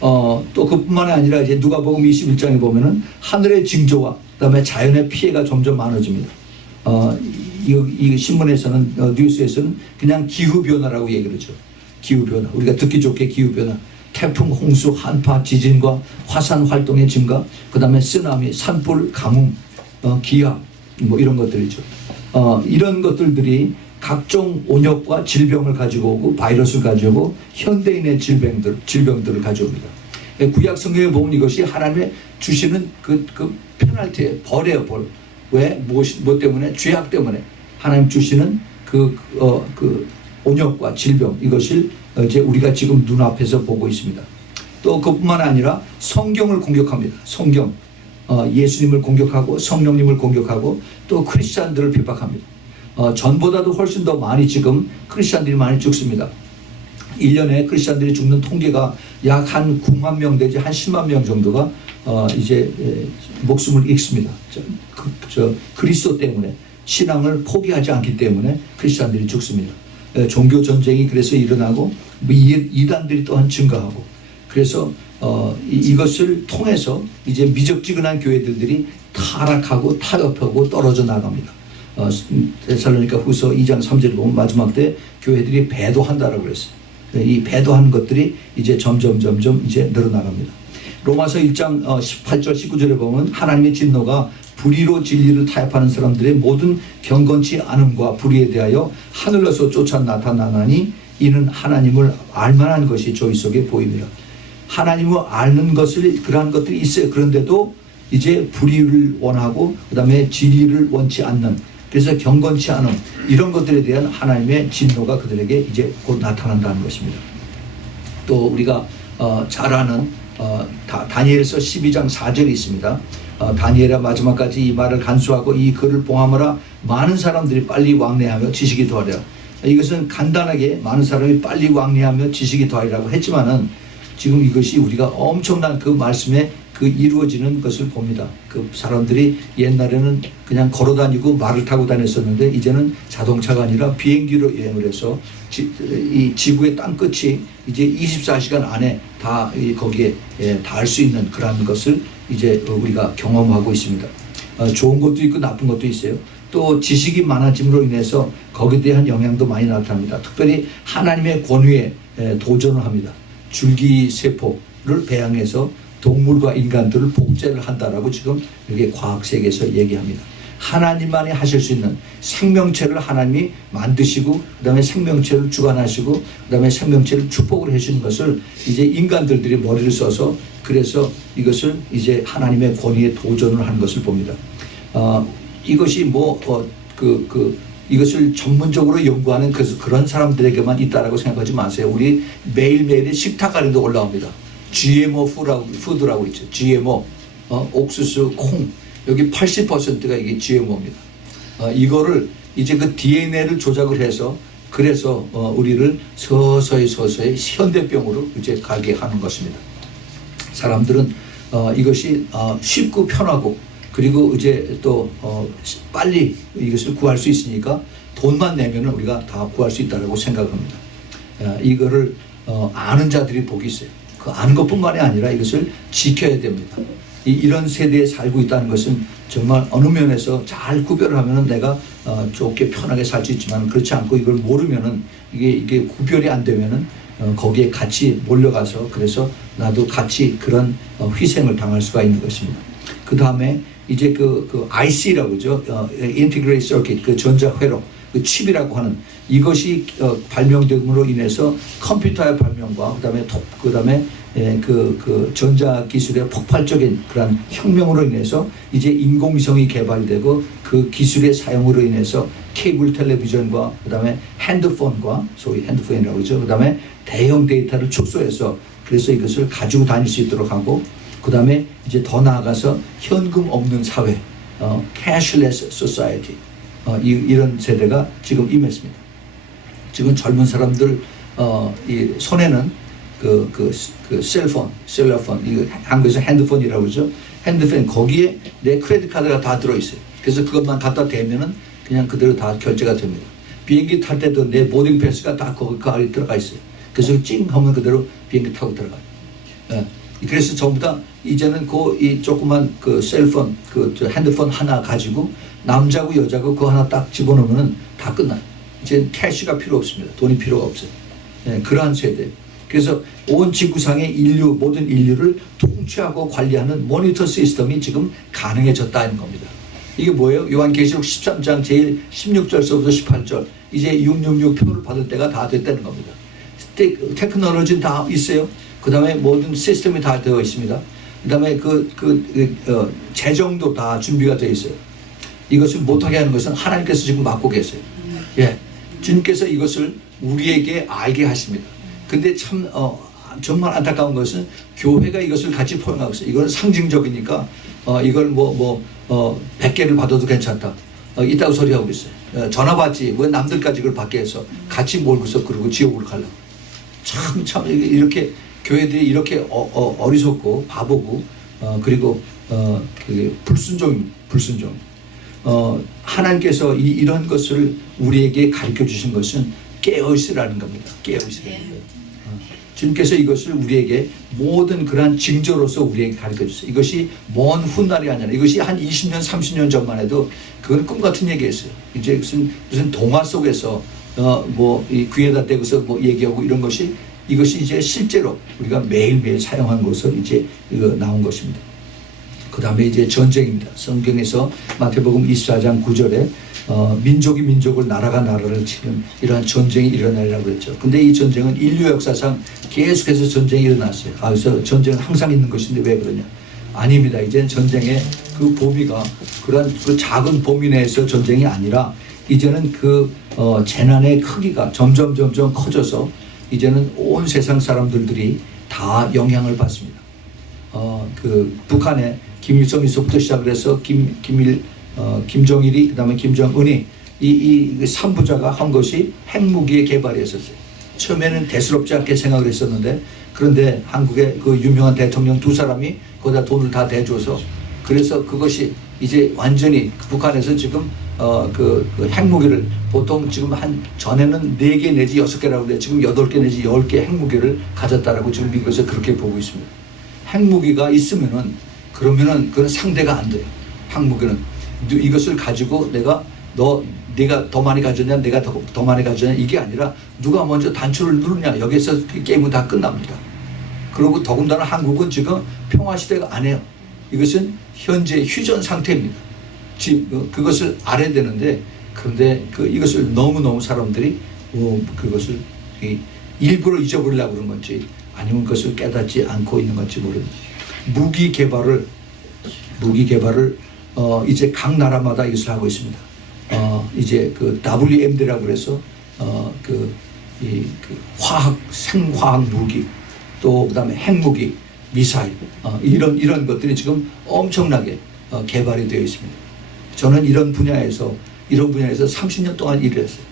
또 그뿐만이 아니라 이제 누가복음 21장에 보면은 하늘의 징조와 그다음에 자연의 피해가 점점 많아집니다. 이 신문에서는 뉴스에서는 그냥 기후 변화라고 얘기를 하죠. 기후 변화. 우리가 듣기 좋게 기후 변화. 태풍, 홍수, 한파, 지진과 화산 활동의 증가, 그다음에 쓰나미, 산불, 가뭄, 기압 뭐 이런 것들이죠. 이런 것들이 각종 온역과 질병을 가지고 오고 바이러스를 가지고 오고 현대인의 질병들을 가져옵니다. 구약 성경에 보면 이것이 하나님의 주시는 그 페널티에 벌이에요. 벌. 왜? 무엇 때문에? 죄악 때문에 하나님 주시는 그 온역과 질병, 이것을 이제 우리가 지금 눈앞에서 보고 있습니다. 또 그뿐만 아니라 성경을 공격합니다. 성경, 예수님을 공격하고 성령님을 공격하고 또 크리스찬들을 비박합니다. 전보다도 훨씬 더 많이 지금 크리스찬들이 많이 죽습니다. 1년에 크리스찬들이 죽는 통계가 약 한 9만 명 내지 한 10만 명 정도가 이제 목숨을 잃습니다. 그리스도 때문에, 신앙을 포기하지 않기 때문에 크리스찬들이 죽습니다. 종교 전쟁이 그래서 일어나고 이단들이 또한 증가하고, 그래서 이것을 통해서 이제 미적지근한 교회들이 타락하고 타협하고 떨어져 나갑니다. 데살로니가 후서 2장 3절에 보면 마지막 때 교회들이 배도한다라고 그랬어요. 이 배도하는 것들이 이제 점점 이제 늘어나갑니다. 로마서 1장 18절 19절에 보면 하나님의 진노가 불의로 진리를 타협하는 사람들의 모든 경건치 않음과 불의에 대하여 하늘로서 쫓아 나타나나니 이는 하나님을 알만한 것이 저희 속에 보입니다. 하나님을 아는 것을 그러한 것들이 있어요. 그런데도 이제 불의를 원하고 그다음에 진리를 원치 않는, 그래서 경건치 않은 이런 것들에 대한 하나님의 진노가 그들에게 이제 곧 나타난다는 것입니다. 또 우리가 잘 아는 다니엘서 12장 4절이 있습니다. 다니엘아 마지막까지 이 말을 간수하고 이 글을 봉함하라. 많은 사람들이 빨리 왕래하며 지식이 더하리라. 이것은 간단하게 많은 사람이 빨리 왕래하며 지식이 더하리라고 했지만은 지금 이것이 우리가 엄청난 그 말씀에 그 이루어지는 것을 봅니다. 그 사람들이 옛날에는 그냥 걸어다니고 말을 타고 다녔었는데 이제는 자동차가 아니라 비행기로 여행을 해서 이 지구의 땅끝이 이제 24시간 안에 다 거기에 닿을 수 있는 그런 것을 이제 우리가 경험하고 있습니다. 좋은 것도 있고 나쁜 것도 있어요. 또 지식이 많아짐으로 인해서 거기에 대한 영향도 많이 나타납니다. 특별히 하나님의 권위에 도전을 합니다. 줄기세포를 배양해서 동물과 인간들을 복제를 한다라고 지금 이렇게 과학 세계에서 얘기합니다. 하나님만이 하실 수 있는 생명체를 하나님이 만드시고 그다음에 생명체를 주관하시고 그다음에 생명체를 축복을 해주는 것을 이제 인간들이 머리를 써서 그래서 이것을 이제 하나님의 권위에 도전을 하는 것을 봅니다. 이것이 이것을 전문적으로 연구하는 그런 사람들에게만 있다라고 생각하지 마세요. 우리 매일매일의 식탁 안에도 올라옵니다. GMO 푸드라고 있죠. GMO, 옥수수, 콩, 여기 80%가 이게 GMO입니다. 이거를 이제 그 DNA를 조작을 해서 그래서 우리를 서서히 현대병으로 이제 가게 하는 것입니다. 사람들은 이것이 쉽고 편하고 그리고 이제 또 빨리 이것을 구할 수 있으니까 돈만 내면 우리가 다 구할 수 있다고 생각합니다. 이거를 아는 자들이 복이 있어요. 그 아는 것뿐만이 아니라 이것을 지켜야 됩니다. 이런 세대에 살고 있다는 것은 정말 어느 면에서 잘 구별을 하면은 내가 좋게 편하게 살 수 있지만 그렇지 않고 이걸 모르면은 이게 구별이 안 되면은 거기에 같이 몰려가서 그래서 나도 같이 그런 희생을 당할 수가 있는 것입니다. 그 다음에 이제 그 IC라고 그러죠. Integrated Circuit, 그 전자회로, 그 칩이라고 하는 이것이 발명됨으로 인해서 컴퓨터의 발명과 그다음에 그 전자 기술의 폭발적인 그런 혁명으로 인해서 이제 인공위성이 개발되고 그 기술의 사용으로 인해서 케이블 텔레비전과 그다음에 핸드폰과 소위 핸드폰이라고 그러죠. 그다음에 대형 데이터를 축소해서 그래서 이것을 가지고 다닐 수 있도록 하고 그다음에 이제 더 나아가서 현금 없는 사회, cashless society, 이런 세대가 지금 임했습니다. 지금 젊은 사람들 이 손에는 그 셀폰, 이거 한국에서 핸드폰이라고 그러죠. 핸드폰 거기에 내 크레딧 카드가 다 들어있어요. 그래서 그것만 갖다 대면은 그냥 그대로 다 결제가 됩니다. 비행기 탈 때도 내 보딩 패스가 다 그 안에 들어가 있어요. 그래서 찡 하면 그대로 비행기 타고 들어가요. 그래서 전부 다 이제는 이 조그만 그 셀폰, 저 핸드폰 하나 가지고 남자고 여자고 그거 하나 딱 집어넣으면 다 끝나요. 이제 캐시가 필요 없습니다. 돈이 필요가 없어요. 그러한 세대. 그래서 온 지구상의 모든 인류를 통치하고 관리하는 모니터 시스템이 지금 가능해졌다는 겁니다. 이게 뭐예요? 요한계시록 13장 제일 16절서부터 18절 이제 666 표를 받을 때가 다 됐다는 겁니다. 테크놀로지는 다 있어요. 그 다음에 모든 시스템이 다 되어 있습니다. 그 다음에 재정도 다 준비가 되어 있어요. 이것을 못하게 하는 것은 하나님께서 지금 맡고 계세요. 주님께서 이것을 우리에게 알게 하십니다. 근데 참 정말 안타까운 것은 교회가 이것을 같이 포용하고 있어요. 이건 상징적이니까 이걸 100개를 받아도 괜찮다. 이따고 소리하고 있어요. 전화 받지 왜 남들까지 이걸 받게 해서 같이 몰고서 그러고 지옥으로 가려고. 참 이렇게 교회들이 이렇게 어리석고 바보고 그리고 불순종. 하나님께서 이런 것을 우리에게 가르쳐 주신 것은 깨어있으라는 겁니다. 깨어있으라는 거예요. 주님께서 이것을 우리에게 모든 그러한 징조로서 우리에게 가르쳐 주셨어요. 이것이 먼 훗날이 아니라 이것이 한 20년, 30년 전만 해도 그건 꿈 같은 얘기였어요. 이제 무슨 동화 속에서 이 귀에다 대고서 얘기하고 이런 것이 이것이 이제 실제로 우리가 매일매일 사용한 것으로 이제 나온 것입니다. 그 다음에 이제 전쟁입니다. 성경에서 마태복음 24장 9절에 민족이 민족을 나라가 나라를 치는 이러한 전쟁이 일어나리라고 그랬죠. 근데 이 전쟁은 인류 역사상 계속해서 전쟁이 일어났어요. 그래서 전쟁은 항상 있는 것인데 왜 그러냐? 아닙니다. 이제는 전쟁의 그 범위가 그런 그 작은 범위 내에서 전쟁이 아니라 이제는 그 재난의 크기가 점점 커져서 이제는 온 세상 사람들이 다 영향을 받습니다. 그 북한의 김일성에서부터 시작을 해서 김정일이 그다음에 김정은이 이 3부자가 한 것이 핵무기의 개발이었었어요. 처음에는 대수롭지 않게 생각을 했었는데 그런데 한국의 그 유명한 대통령 두 사람이 거기다 돈을 다 대줘서 그래서 그것이 이제 완전히 북한에서 지금 그 핵무기를 보통 지금 한 전에는 4개 내지 6개라고 그래 지금 8개 내지 10개 핵무기를 가졌다라고 지금 미국에서 그렇게 보고 있습니다. 핵무기가 있으면은 그러면은 그건 상대가 안 돼요. 핵무기는 이것을 가지고 내가 더 많이 가졌냐 내가 더 많이 가졌냐 이게 아니라 누가 먼저 단추를 누르냐 여기서 게임은 다 끝납니다. 그리고 더군다나 한국은 지금 평화시대가 아니에요. 이것은 현재 휴전 상태입니다. 지금 그것을 알아야 되는데 그런데 이것을 너무너무 사람들이 그것을 일부러 잊어버리려고 그런 건지 아니면 그것을 깨닫지 않고 있는 건지 모릅니다. 무기 개발을 이제 각 나라마다 이것을 하고 있습니다. 이제 그 WMD라고 그래서 생화학 무기 또 그다음에 핵무기, 미사일 이런 것들이 지금 엄청나게 개발이 되어 있습니다. 저는 이런 분야에서 30년 동안 일을 했어요.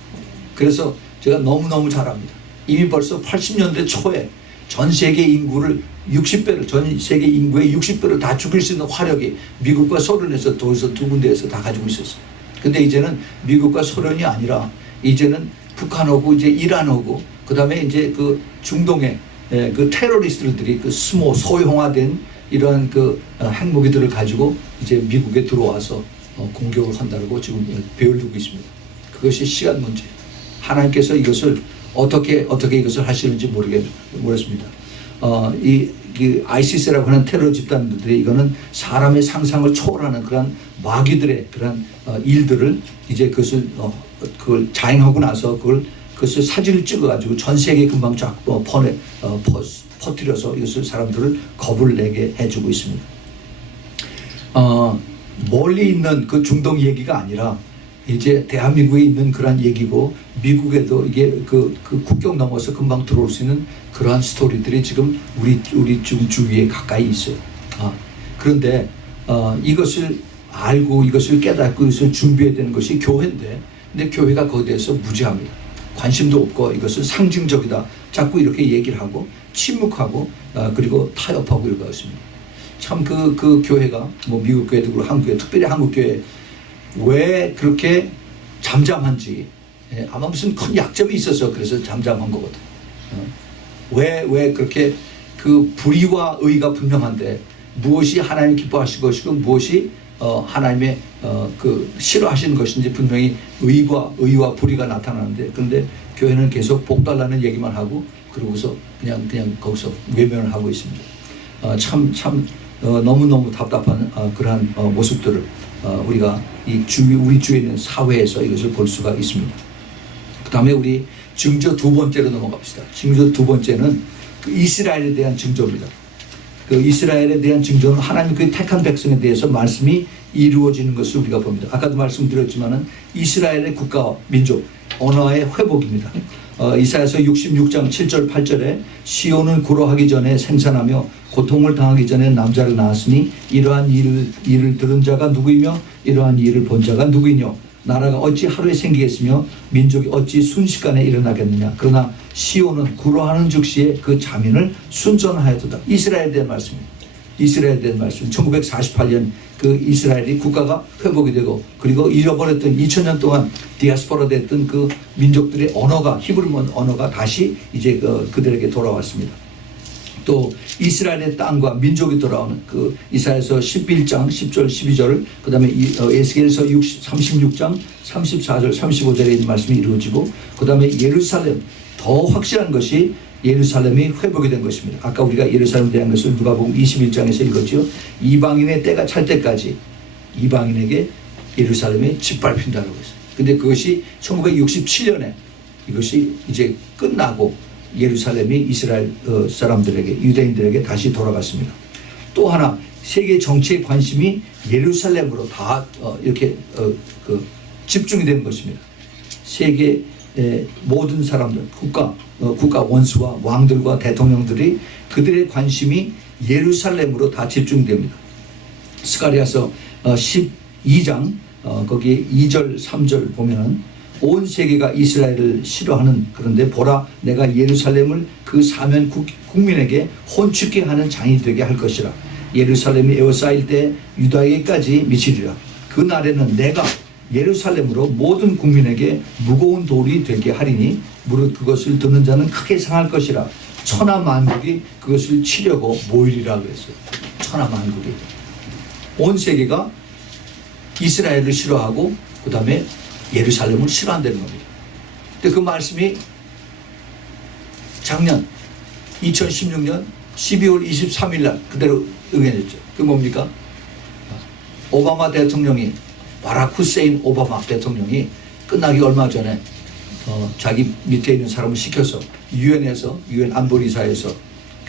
그래서 제가 너무너무 잘 압니다. 이미 벌써 80년대 초에 전 세계 인구를 60배를 전 세계 인구의 60배를 다 죽일 수 있는 화력이 미국과 소련에서 도에서 두 군데에서 다 가지고 있었어요. 근데 이제는 미국과 소련이 아니라 이제는 북한하고 이제 이란하고 그다음에 이제 그 중동의 그 테러리스트들이 그 소형화된 이러한 그 핵무기들을 가지고 이제 미국에 들어와서 공격을 한다고 지금 배를 두고 있습니다. 그것이 시간 문제예요. 하나님께서 이것을 어떻게 이것을 하시는지 모르겠습니다. 이 ISIS라고 하는 테러 집단들이 이거는 사람의 상상을 초월하는 그런 마귀들의 그런 일들을 이제 그걸 자행하고 나서 그것을 사진을 찍어가지고 전 세계에 금방 쫙 퍼뜨려서 이것을 사람들을 겁을 내게 해주고 있습니다. 멀리 있는 그 중동 얘기가 아니라 이제 대한민국에 있는 그런 얘기고 미국에도 이게 그 국경 넘어서 금방 들어올 수 있는 그러한 스토리들이 지금 우리 지금 주위에 가까이 있어요. 그런데 이것을 알고 이것을 깨닫고 이것을 준비해야 되는 것이 교회인데 근데 교회가 거기에 대해서 무지합니다. 관심도 없고 이것은 상징적이다. 자꾸 이렇게 얘기를 하고 침묵하고 그리고 타협하고 이러고 있습니다. 참 그 교회가 미국 교회도 그렇고 한국 교회 특별히 한국 교회 왜 그렇게 잠잠한지 아마 무슨 큰 약점이 있어서 그래서 잠잠한 거거든. 왜 그렇게 그 불의와 의가 분명한데 무엇이 하나님 기뻐하실 것이고 무엇이 하나님의 그 싫어하시는 것인지 분명히 의와 불의가 나타나는데 그런데 교회는 계속 복 달라는 얘기만 하고 그러고서 그냥 거기서 외면을 하고 있습니다. 참 너무너무 답답한 그러한 모습들을 우리가 우리 주위에 있는 사회에서 이것을 볼 수가 있습니다. 그 다음에 우리 징조 두 번째로 넘어갑시다. 징조 두 번째는 그 이스라엘에 대한 징조입니다. 그 이스라엘에 대한 징조는 하나님 그 택한 백성에 대해서 말씀이 이루어지는 것을 우리가 봅니다. 아까도 말씀드렸지만은 이스라엘의 국가와 민족, 언어의 회복입니다. 이사야서 66장 7절 8절에 시온은 구로하기 전에 생산하며 고통을 당하기 전에 남자를 낳았으니 이러한 일을 들은 자가 누구이며 이러한 일을 본 자가 누구이뇨 나라가 어찌 하루에 생기겠으며 민족이 어찌 순식간에 일어나겠느냐 그러나 시온은 구로하는 즉시에 그 자민을 순전하였도다. 이스라엘에 대한 말씀입니다. 이스라엘에 대한 말씀. 1948년 그 이스라엘이 국가가 회복이 되고 그리고 잃어버렸던 2000년 동안 디아스포라 됐던 그 민족들의 언어가 히브리 언어가 다시 이제 그들에게 돌아왔습니다. 또 이스라엘의 땅과 민족이 돌아오는 그 이사야서 11장 10절 12절 그다음에 에스겔서 36장 34절 35절에 있는 말씀이 이루어지고 그다음에 예루살렘 더 확실한 것이 예루살렘이 회복이 된 것입니다. 아까 우리가 예루살렘에 대한 것을 누가복음 21장에서 읽었죠. 이방인의 때가 찰 때까지 이방인에게 예루살렘이 짓밟힌다고 했어요. 근데 그것이 1967년에 이것이 이제 끝나고 예루살렘이 이스라엘 사람들에게 유대인들에게 다시 돌아갔습니다. 또 하나 세계 정치의 관심이 예루살렘으로 다 이렇게 집중이 된 것입니다. 세계 모든 사람들 국가 원수와 왕들과 대통령들이 그들의 관심이 예루살렘으로 다 집중됩니다. 스가랴서 12장 거기에 2절 3절 보면은 온 세계가 이스라엘을 싫어하는 그런데 보라 내가 예루살렘을 그 사면 국민에게 혼축케 하는 장이 되게 할 것이라. 예루살렘이 에워싸일 때 유다에게까지 미치리라. 그 날에는 내가 예루살렘으로 모든 국민에게 무거운 돌이 되게 하리니 무릇 그것을 듣는 자는 크게 상할 것이라. 천하 만국이 그것을 치려고 모이리라 그랬어요. 천하 만국이 온 세계가 이스라엘을 싫어하고 그 다음에 예루살렘을 싫어한다는 겁니다. 근데 그 말씀이 작년 2016년 12월 23일 날 그대로 응해졌죠. 그 뭡니까? 오바마 대통령이 바락 후세인 오바마 대통령이 끝나기 얼마 전에 자기 밑에 있는 사람을 시켜서 유엔에서 유엔 안보리사에서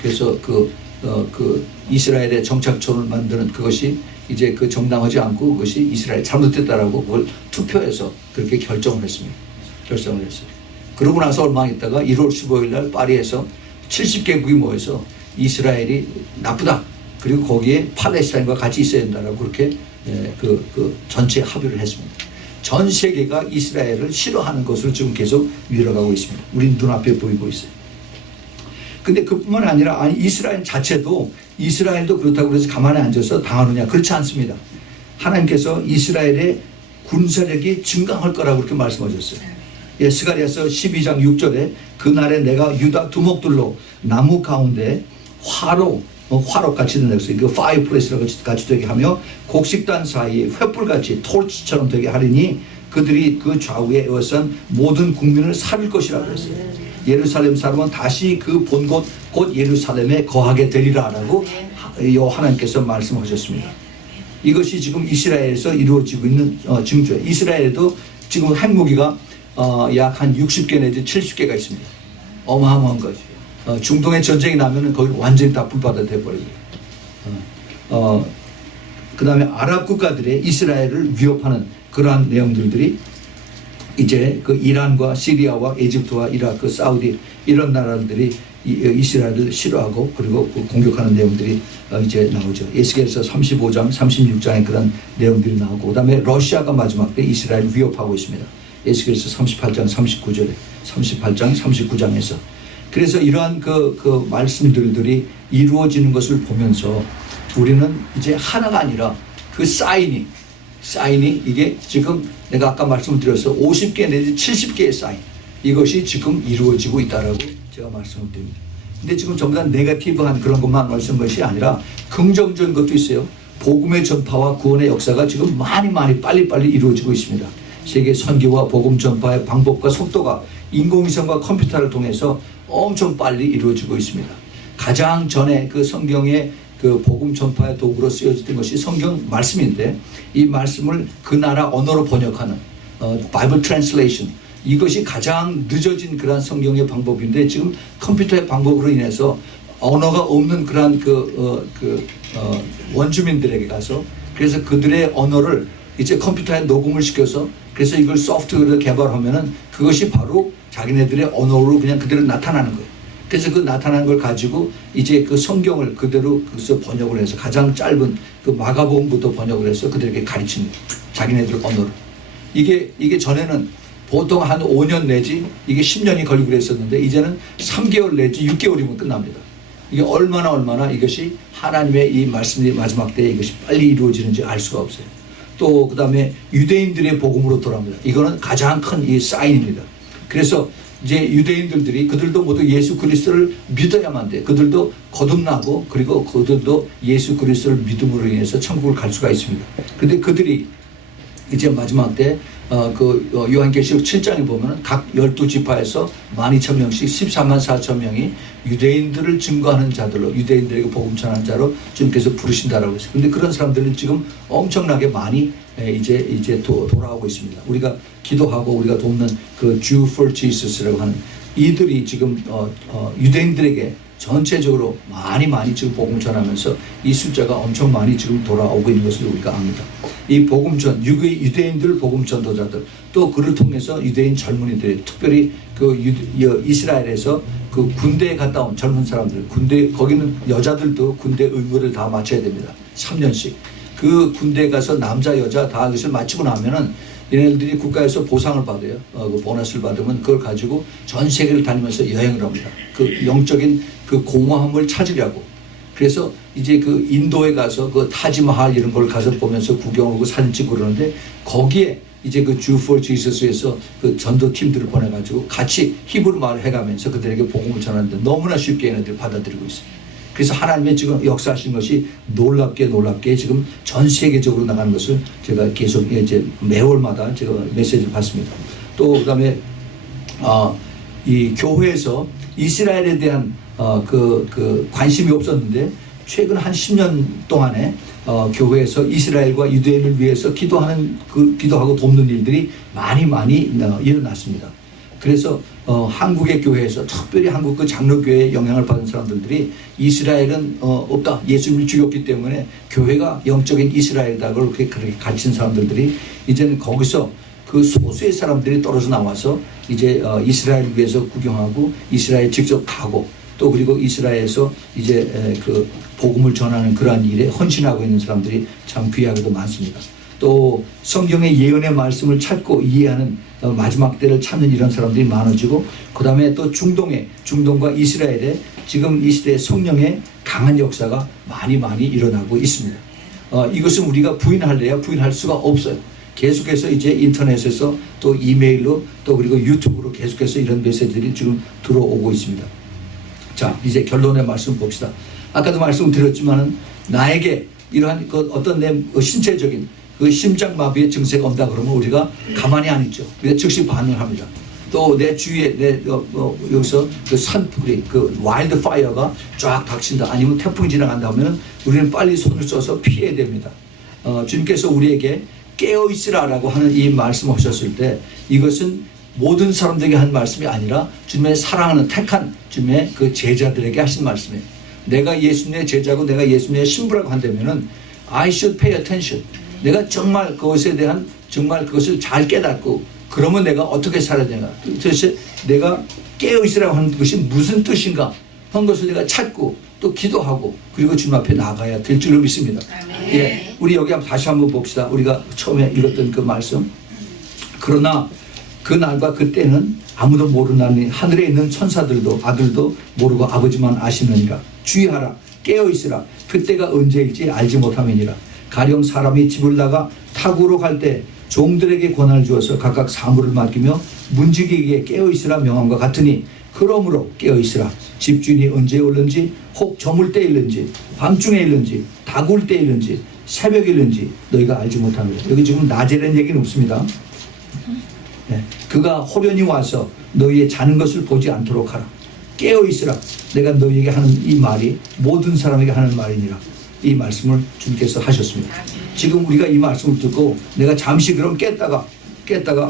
그래서 그 이스라엘의 정착촌을 만드는 그것이 이제 그 정당하지 않고 그것이 이스라엘 잘못됐다라고 그걸 투표해서 그렇게 결정을 했습니다. 결정을 했어요. 그러고 나서 얼마 있다가 1월 15일 날 파리에서 70개국이 모여서 이스라엘이 나쁘다. 그리고 거기에 팔레스타인과 같이 있어야 된다라고 그렇게 전체 합의를 했습니다. 전 세계가 이스라엘을 싫어하는 것으로 지금 계속 밀어가고 있습니다. 우리 눈앞에 보이고 있어요. 근데 그뿐만 아니라 이스라엘 자체도 이스라엘도 그렇다고 해서 가만히 앉아서 당하느냐 그렇지 않습니다. 하나님께서 이스라엘의 군사력이 증강할 거라고 그렇게 말씀하셨어요. 예, 스가랴서 12장 6절에 그날에 내가 유다 두목들로 나무 가운데 화로같이 된다고 했어요. 그 파이어플레이스라고 같이 되게 하며 곡식단 사이에 횃불같이 토치처럼 되게 하리니 그들이 그 좌우에 에워싼 모든 국민을 살릴 것이라고 했어요. 예루살렘 사람은 다시 그 본 곳 곧 예루살렘에 거하게 되리라라고 하나님께서 말씀하셨습니다. 이것이 지금 이스라엘에서 이루어지고 있는 징조예요. 이스라엘에도 지금 핵무기가 약 한 60개 내지 70개가 있습니다. 어마어마한 거죠. 중동에 전쟁이 나면은 거기 완전히 다 불바다 돼버립니다. 그 다음에 아랍 국가들의 이스라엘을 위협하는 그러한 내용들이 이제 그 이란과 시리아와 에집트와 이라크, 사우디 이런 나라들이 이스라엘을 싫어하고 그리고 공격하는 내용들이 이제 나오죠. 에스겔서 35장, 36장에 그런 내용들이 나오고 그다음에 러시아가 마지막 때 이스라엘을 위협하고 있습니다. 에스겔서 38장, 39절에 38장, 39장에서 그래서 이러한 그 말씀들이 이루어지는 것을 보면서 우리는 이제 하나가 아니라 그 사인이 이게 지금 내가 아까 말씀을 드려서 50개 내지 70개의 사인 이것이 지금 이루어지고 있다라고 제가 말씀을 드립니다. 근데 지금 전부 다 네거티브한 그런 것만 말씀한 것이 아니라 긍정적인 것도 있어요. 복음의 전파와 구원의 역사가 지금 많이 빨리 이루어지고 있습니다. 세계 선교와 복음 전파의 방법과 속도가 인공위성과 컴퓨터를 통해서 엄청 빨리 이루어지고 있습니다. 가장 전에 그 성경의 그 복음 전파의 도구로 쓰여졌던 것이 성경 말씀인데 이 말씀을 그 나라 언어로 번역하는 바이블 트랜슬레이션 이것이 가장 늦어진 그러한 성경의 방법인데 지금 컴퓨터의 방법으로 인해서 언어가 없는 그러한 원주민들에게 가서 그래서 그들의 언어를 이제 컴퓨터에 녹음을 시켜서 그래서 이걸 소프트웨어를 개발하면은 그것이 바로 자기네들의 언어로 그냥 그대로 나타나는 거예요. 그래서 그 나타난 걸 가지고 이제 그 성경을 그대로 그래서 번역을 해서 가장 짧은 그 마가복음부터 번역을 해서 그들에게 가르치는 거예요. 자기네들 언어를. 이게 전에는 보통 한 5년 내지 이게 10년이 걸리고 그랬었는데 이제는 3개월 내지 6개월이면 끝납니다. 이게 얼마나 이것이 하나님의 이 말씀이 마지막 때에 이것이 빨리 이루어지는지 알 수가 없어요. 또 그 다음에 유대인들의 복음으로 돌아옵니다. 이거는 가장 큰 이 사인입니다. 그래서 이제 유대인들이 그들도 모두 예수 그리스도를 믿어야만 돼. 그들도 거듭나고 그리고 그들도 예수 그리스도를 믿음으로 인해서 천국을 갈 수가 있습니다. 그런데 그들이 이제 마지막 때 요한계시록 7장에 보면 각 12지파에서 12,000명씩 14만 4천 명이 유대인들을 증거하는 자들로, 유대인들에게 복음 전하는 자로 주님께서 부르신다라고 했어요. 근데 그런 사람들은 지금 엄청나게 많이 이제 돌아오고 있습니다. 우리가 기도하고 우리가 돕는 그 Jew for Jesus라고 하는 이들이 지금 유대인들에게 전체적으로 많이 지금 복음 전하면서 이 숫자가 엄청 많이 지금 돌아오고 있는 것을 우리가 압니다. 이 복음 전, 유대인들 복음 전도자들, 또 그를 통해서 유대인 젊은이들이, 특별히 이스라엘에서 그 군대에 갔다 온 젊은 사람들, 거기는 여자들도 군대 의무를 다 마쳐야 됩니다. 3년씩. 그 군대에 가서 남자 여자 다 그것을 마치고 나면은 얘네들이 국가에서 보상을 받아요. 그 보너스를 받으면 그걸 가지고 전 세계를 다니면서 여행을 합니다. 그 영적인 그 공허함을 찾으려고. 그래서 이제 그 인도에 가서 그 타지마할 이런 걸 가서 보면서 구경하고 사진 찍고 그러는데, 거기에 이제 그 Jew for Jesus에서 그 전도 팀들을 보내가지고 같이 히브리 말을 해가면서 그들에게 복음을 전하는데 너무나 쉽게 얘네들이 받아들이고 있어요. 그래서 하나님의 지금 역사하신 것이 놀랍게 지금 전 세계적으로 나가는 것을 제가 계속 이제 매월마다 제가 메시지를 받습니다. 또 그다음에 이 교회에서 이스라엘에 대한 그 관심이 없었는데 최근 한 10년 동안에 교회에서 이스라엘과 유대인을 위해서 기도하고 돕는 일들이 많이 일어났습니다. 그래서 한국의 교회에서, 특별히 한국 그 장로교회에 영향을 받은 사람들이 이스라엘은 없다, 예수님을 죽였기 때문에 교회가 영적인 이스라엘이다, 그렇게 가르친 사람들이 이제는 거기서 그 소수의 사람들이 떨어져 나와서 이제 이스라엘을 위해서 구경하고 이스라엘 직접 가고, 또 그리고 이스라엘에서 이제 그 복음을 전하는 그러한 일에 헌신하고 있는 사람들이 참 귀하게도 많습니다. 또 성경의 예언의 말씀을 찾고 이해하는 마지막 때를 찾는 이런 사람들이 많아지고, 그 다음에 또 중동과 이스라엘에 지금 이 시대에 성령의 강한 역사가 많이 일어나고 있습니다. 이것은 우리가 부인할래야 부인할 수가 없어요. 계속해서 이제 인터넷에서 또 이메일로 또 그리고 유튜브로 계속해서 이런 메시지들이 지금 들어오고 있습니다. 자, 이제 결론의 말씀 봅시다. 아까도 말씀드렸지만은 나에게 이러한 그 어떤 내 신체적인 그 심장마비의 증세가 온다 그러면 우리가 가만히 안 있죠. 우리가 즉시 반응을 합니다. 또 내 주위에 여기서 그 산불이, 그 와일드 파이어가 쫙 닥친다, 아니면 태풍이 지나간다 하면 우리는 빨리 손을 써서 피해야 됩니다. 주님께서 우리에게 깨어 있으라라고 하는 이 말씀을 하셨을 때, 이것은 모든 사람들에게 한 말씀이 아니라 주님의 사랑하는 택한 주님의 그 제자들에게 하신 말씀이에요. 내가 예수님의 제자고 내가 예수님의 신부라고 한다면은 I should pay attention. 내가 정말 그것에 대한 정말 그것을 잘 깨닫고, 그러면 내가 어떻게 살아야 되나, 도대체 내가 깨어있으라고 하는 것이 무슨 뜻인가 한 것을 내가 찾고 또 기도하고 그리고 주님 앞에 나가야 될 줄로 믿습니다. 예, 우리 여기 다시 한번 봅시다. 우리가 처음에 읽었던 그 말씀. 그러나 그 날과 그때는 아무도 모르나니 하늘에 있는 천사들도 아들도 모르고 아버지만 아시느니라. 주의하라, 깨어있으라. 그때가 언제일지 알지 못함이니라. 가령 사람이 집을 나가 타구로 갈 때 종들에게 권한을 주어서 각각 사물을 맡기며 문지기에게 깨어있으라 명함과 같으니, 그러므로 깨어있으라. 집주인이 언제 올는지, 혹 저물 때 일는지, 밤중에 일는지, 다굴 때 일는지, 새벽에 일는지 너희가 알지 못하느라. 여기 지금 낮에라는 얘기는 없습니다. 네. 그가 호련히 와서 너희의 자는 것을 보지 않도록 하라. 깨어있으라. 내가 너희에게 하는 이 말이 모든 사람에게 하는 말이니라. 이 말씀을 주님께서 하셨습니다. 지금 우리가 이 말씀을 듣고 내가 잠시 그럼 깼다가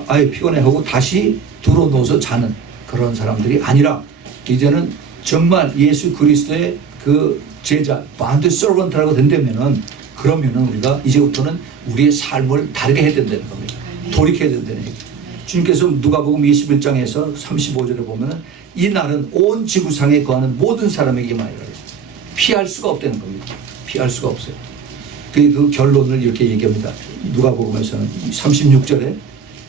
아예 피곤해 하고 다시 들어놓아서 자는 그런 사람들이 아니라, 이제는 정말 예수 그리스도의 그 제자, bond servant라고 된다면은, 그러면은 우리가 이제부터는 우리의 삶을 다르게 해야 된다는 겁니다. 돌이켜야 된다는 얘기죠. 주님께서 누가복음 21장에서 35절에 보면은 이 날은 온 지구상에 거하는 모든 사람에게 말이라 했어요. 피할 수가 없다는 겁니다. 피할 수가 없어요. 그 결론을 이렇게 얘기합니다. 누가복음에서는 36절에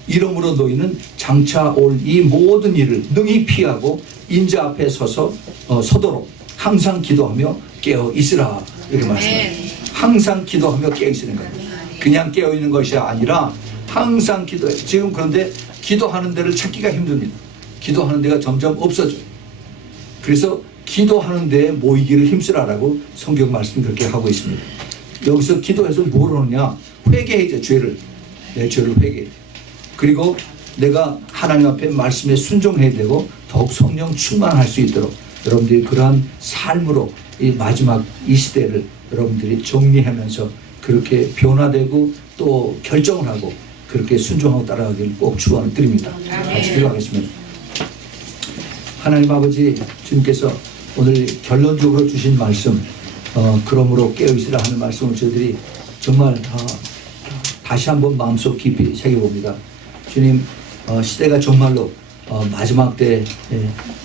이러므로 너희는 장차 올 이 모든 일을 능히 피하고 인자 앞에 서도록 항상 기도하며 깨어 있으라 이렇게 말씀합니다. 항상 기도하며 깨어 있으는 거예요. 그냥 깨어 있는 것이 아니라 항상 기도해. 지금 그런데 기도하는 데를 찾기가 힘듭니다. 기도하는 데가 점점 없어져요. 그래서 기도하는 데에 모이기를 힘쓰라라고 성경 말씀이 그렇게 하고 있습니다. 여기서 기도해서 뭘 하느냐? 회개해야죠. 죄를. 내 죄를 회개해야 돼요. 그리고 내가 하나님 앞에 말씀에 순종해야 되고 더욱 성령 충만할 수 있도록 여러분들이 그러한 삶으로 이 마지막 이 시대를 여러분들이 정리하면서 그렇게 변화되고 또 결정을 하고 그렇게 순종하고 따라가기를 꼭 축원을 드립니다. 같이 기도하겠습니다. 하나님 아버지, 주님께서 오늘 결론적으로 주신 말씀, 그러므로 깨어있으라 하는 말씀을 저희들이 정말 다시 한번 마음속 깊이 새겨봅니다. 주님, 시대가 정말로 마지막 때,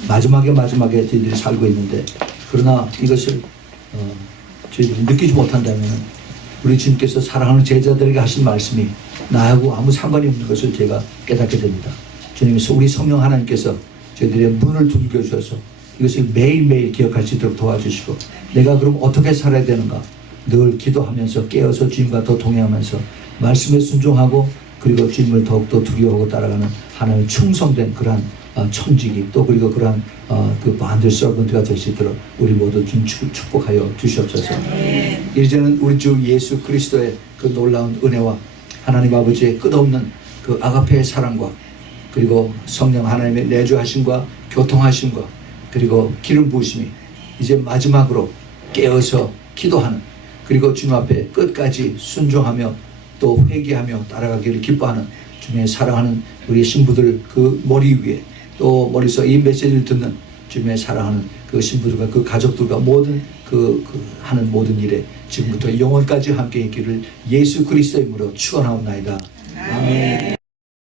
마지막에 저희들이 살고 있는데, 그러나 이것을 저희들이 느끼지 못한다면 우리 주님께서 사랑하는 제자들에게 하신 말씀이 나하고 아무 상관이 없는 것을 제가 깨닫게 됩니다. 주님께서 우리 성령 하나님께서 저희들의 문을 두들겨 주셔서 이것을 매일매일 기억할 수 있도록 도와주시고, 내가 그럼 어떻게 살아야 되는가 늘 기도하면서 깨어서 주님과 더 동행하면서 말씀에 순종하고 그리고 주님을 더욱더 두려워하고 따라가는 하나님의 충성된 그러한 청지기 또 그리고 그러한 그 반들 서번트가 될 수 있도록 우리 모두 좀 축복하여 주시옵소서. 이제는 우리 주 예수 그리스도의 그 놀라운 은혜와 하나님 아버지의 끝없는 그 아가페의 사랑과 그리고 성령 하나님의 내주하심과 교통하심과 그리고 기름 부으심이 이제 마지막으로 깨어서 기도하는 그리고 주님 앞에 끝까지 순종하며 또 회개하며 따라가기를 기뻐하는 주님의 사랑하는 우리 신부들 그 머리 위에 또 머리서 이 메시지를 듣는 주님의 사랑하는 그 신부들과 그 가족들과 모든 그 하는 모든 일에 지금부터 영원까지 함께 있기를 예수 그리스도의 이름으로 축원하옵나이다. 아멘.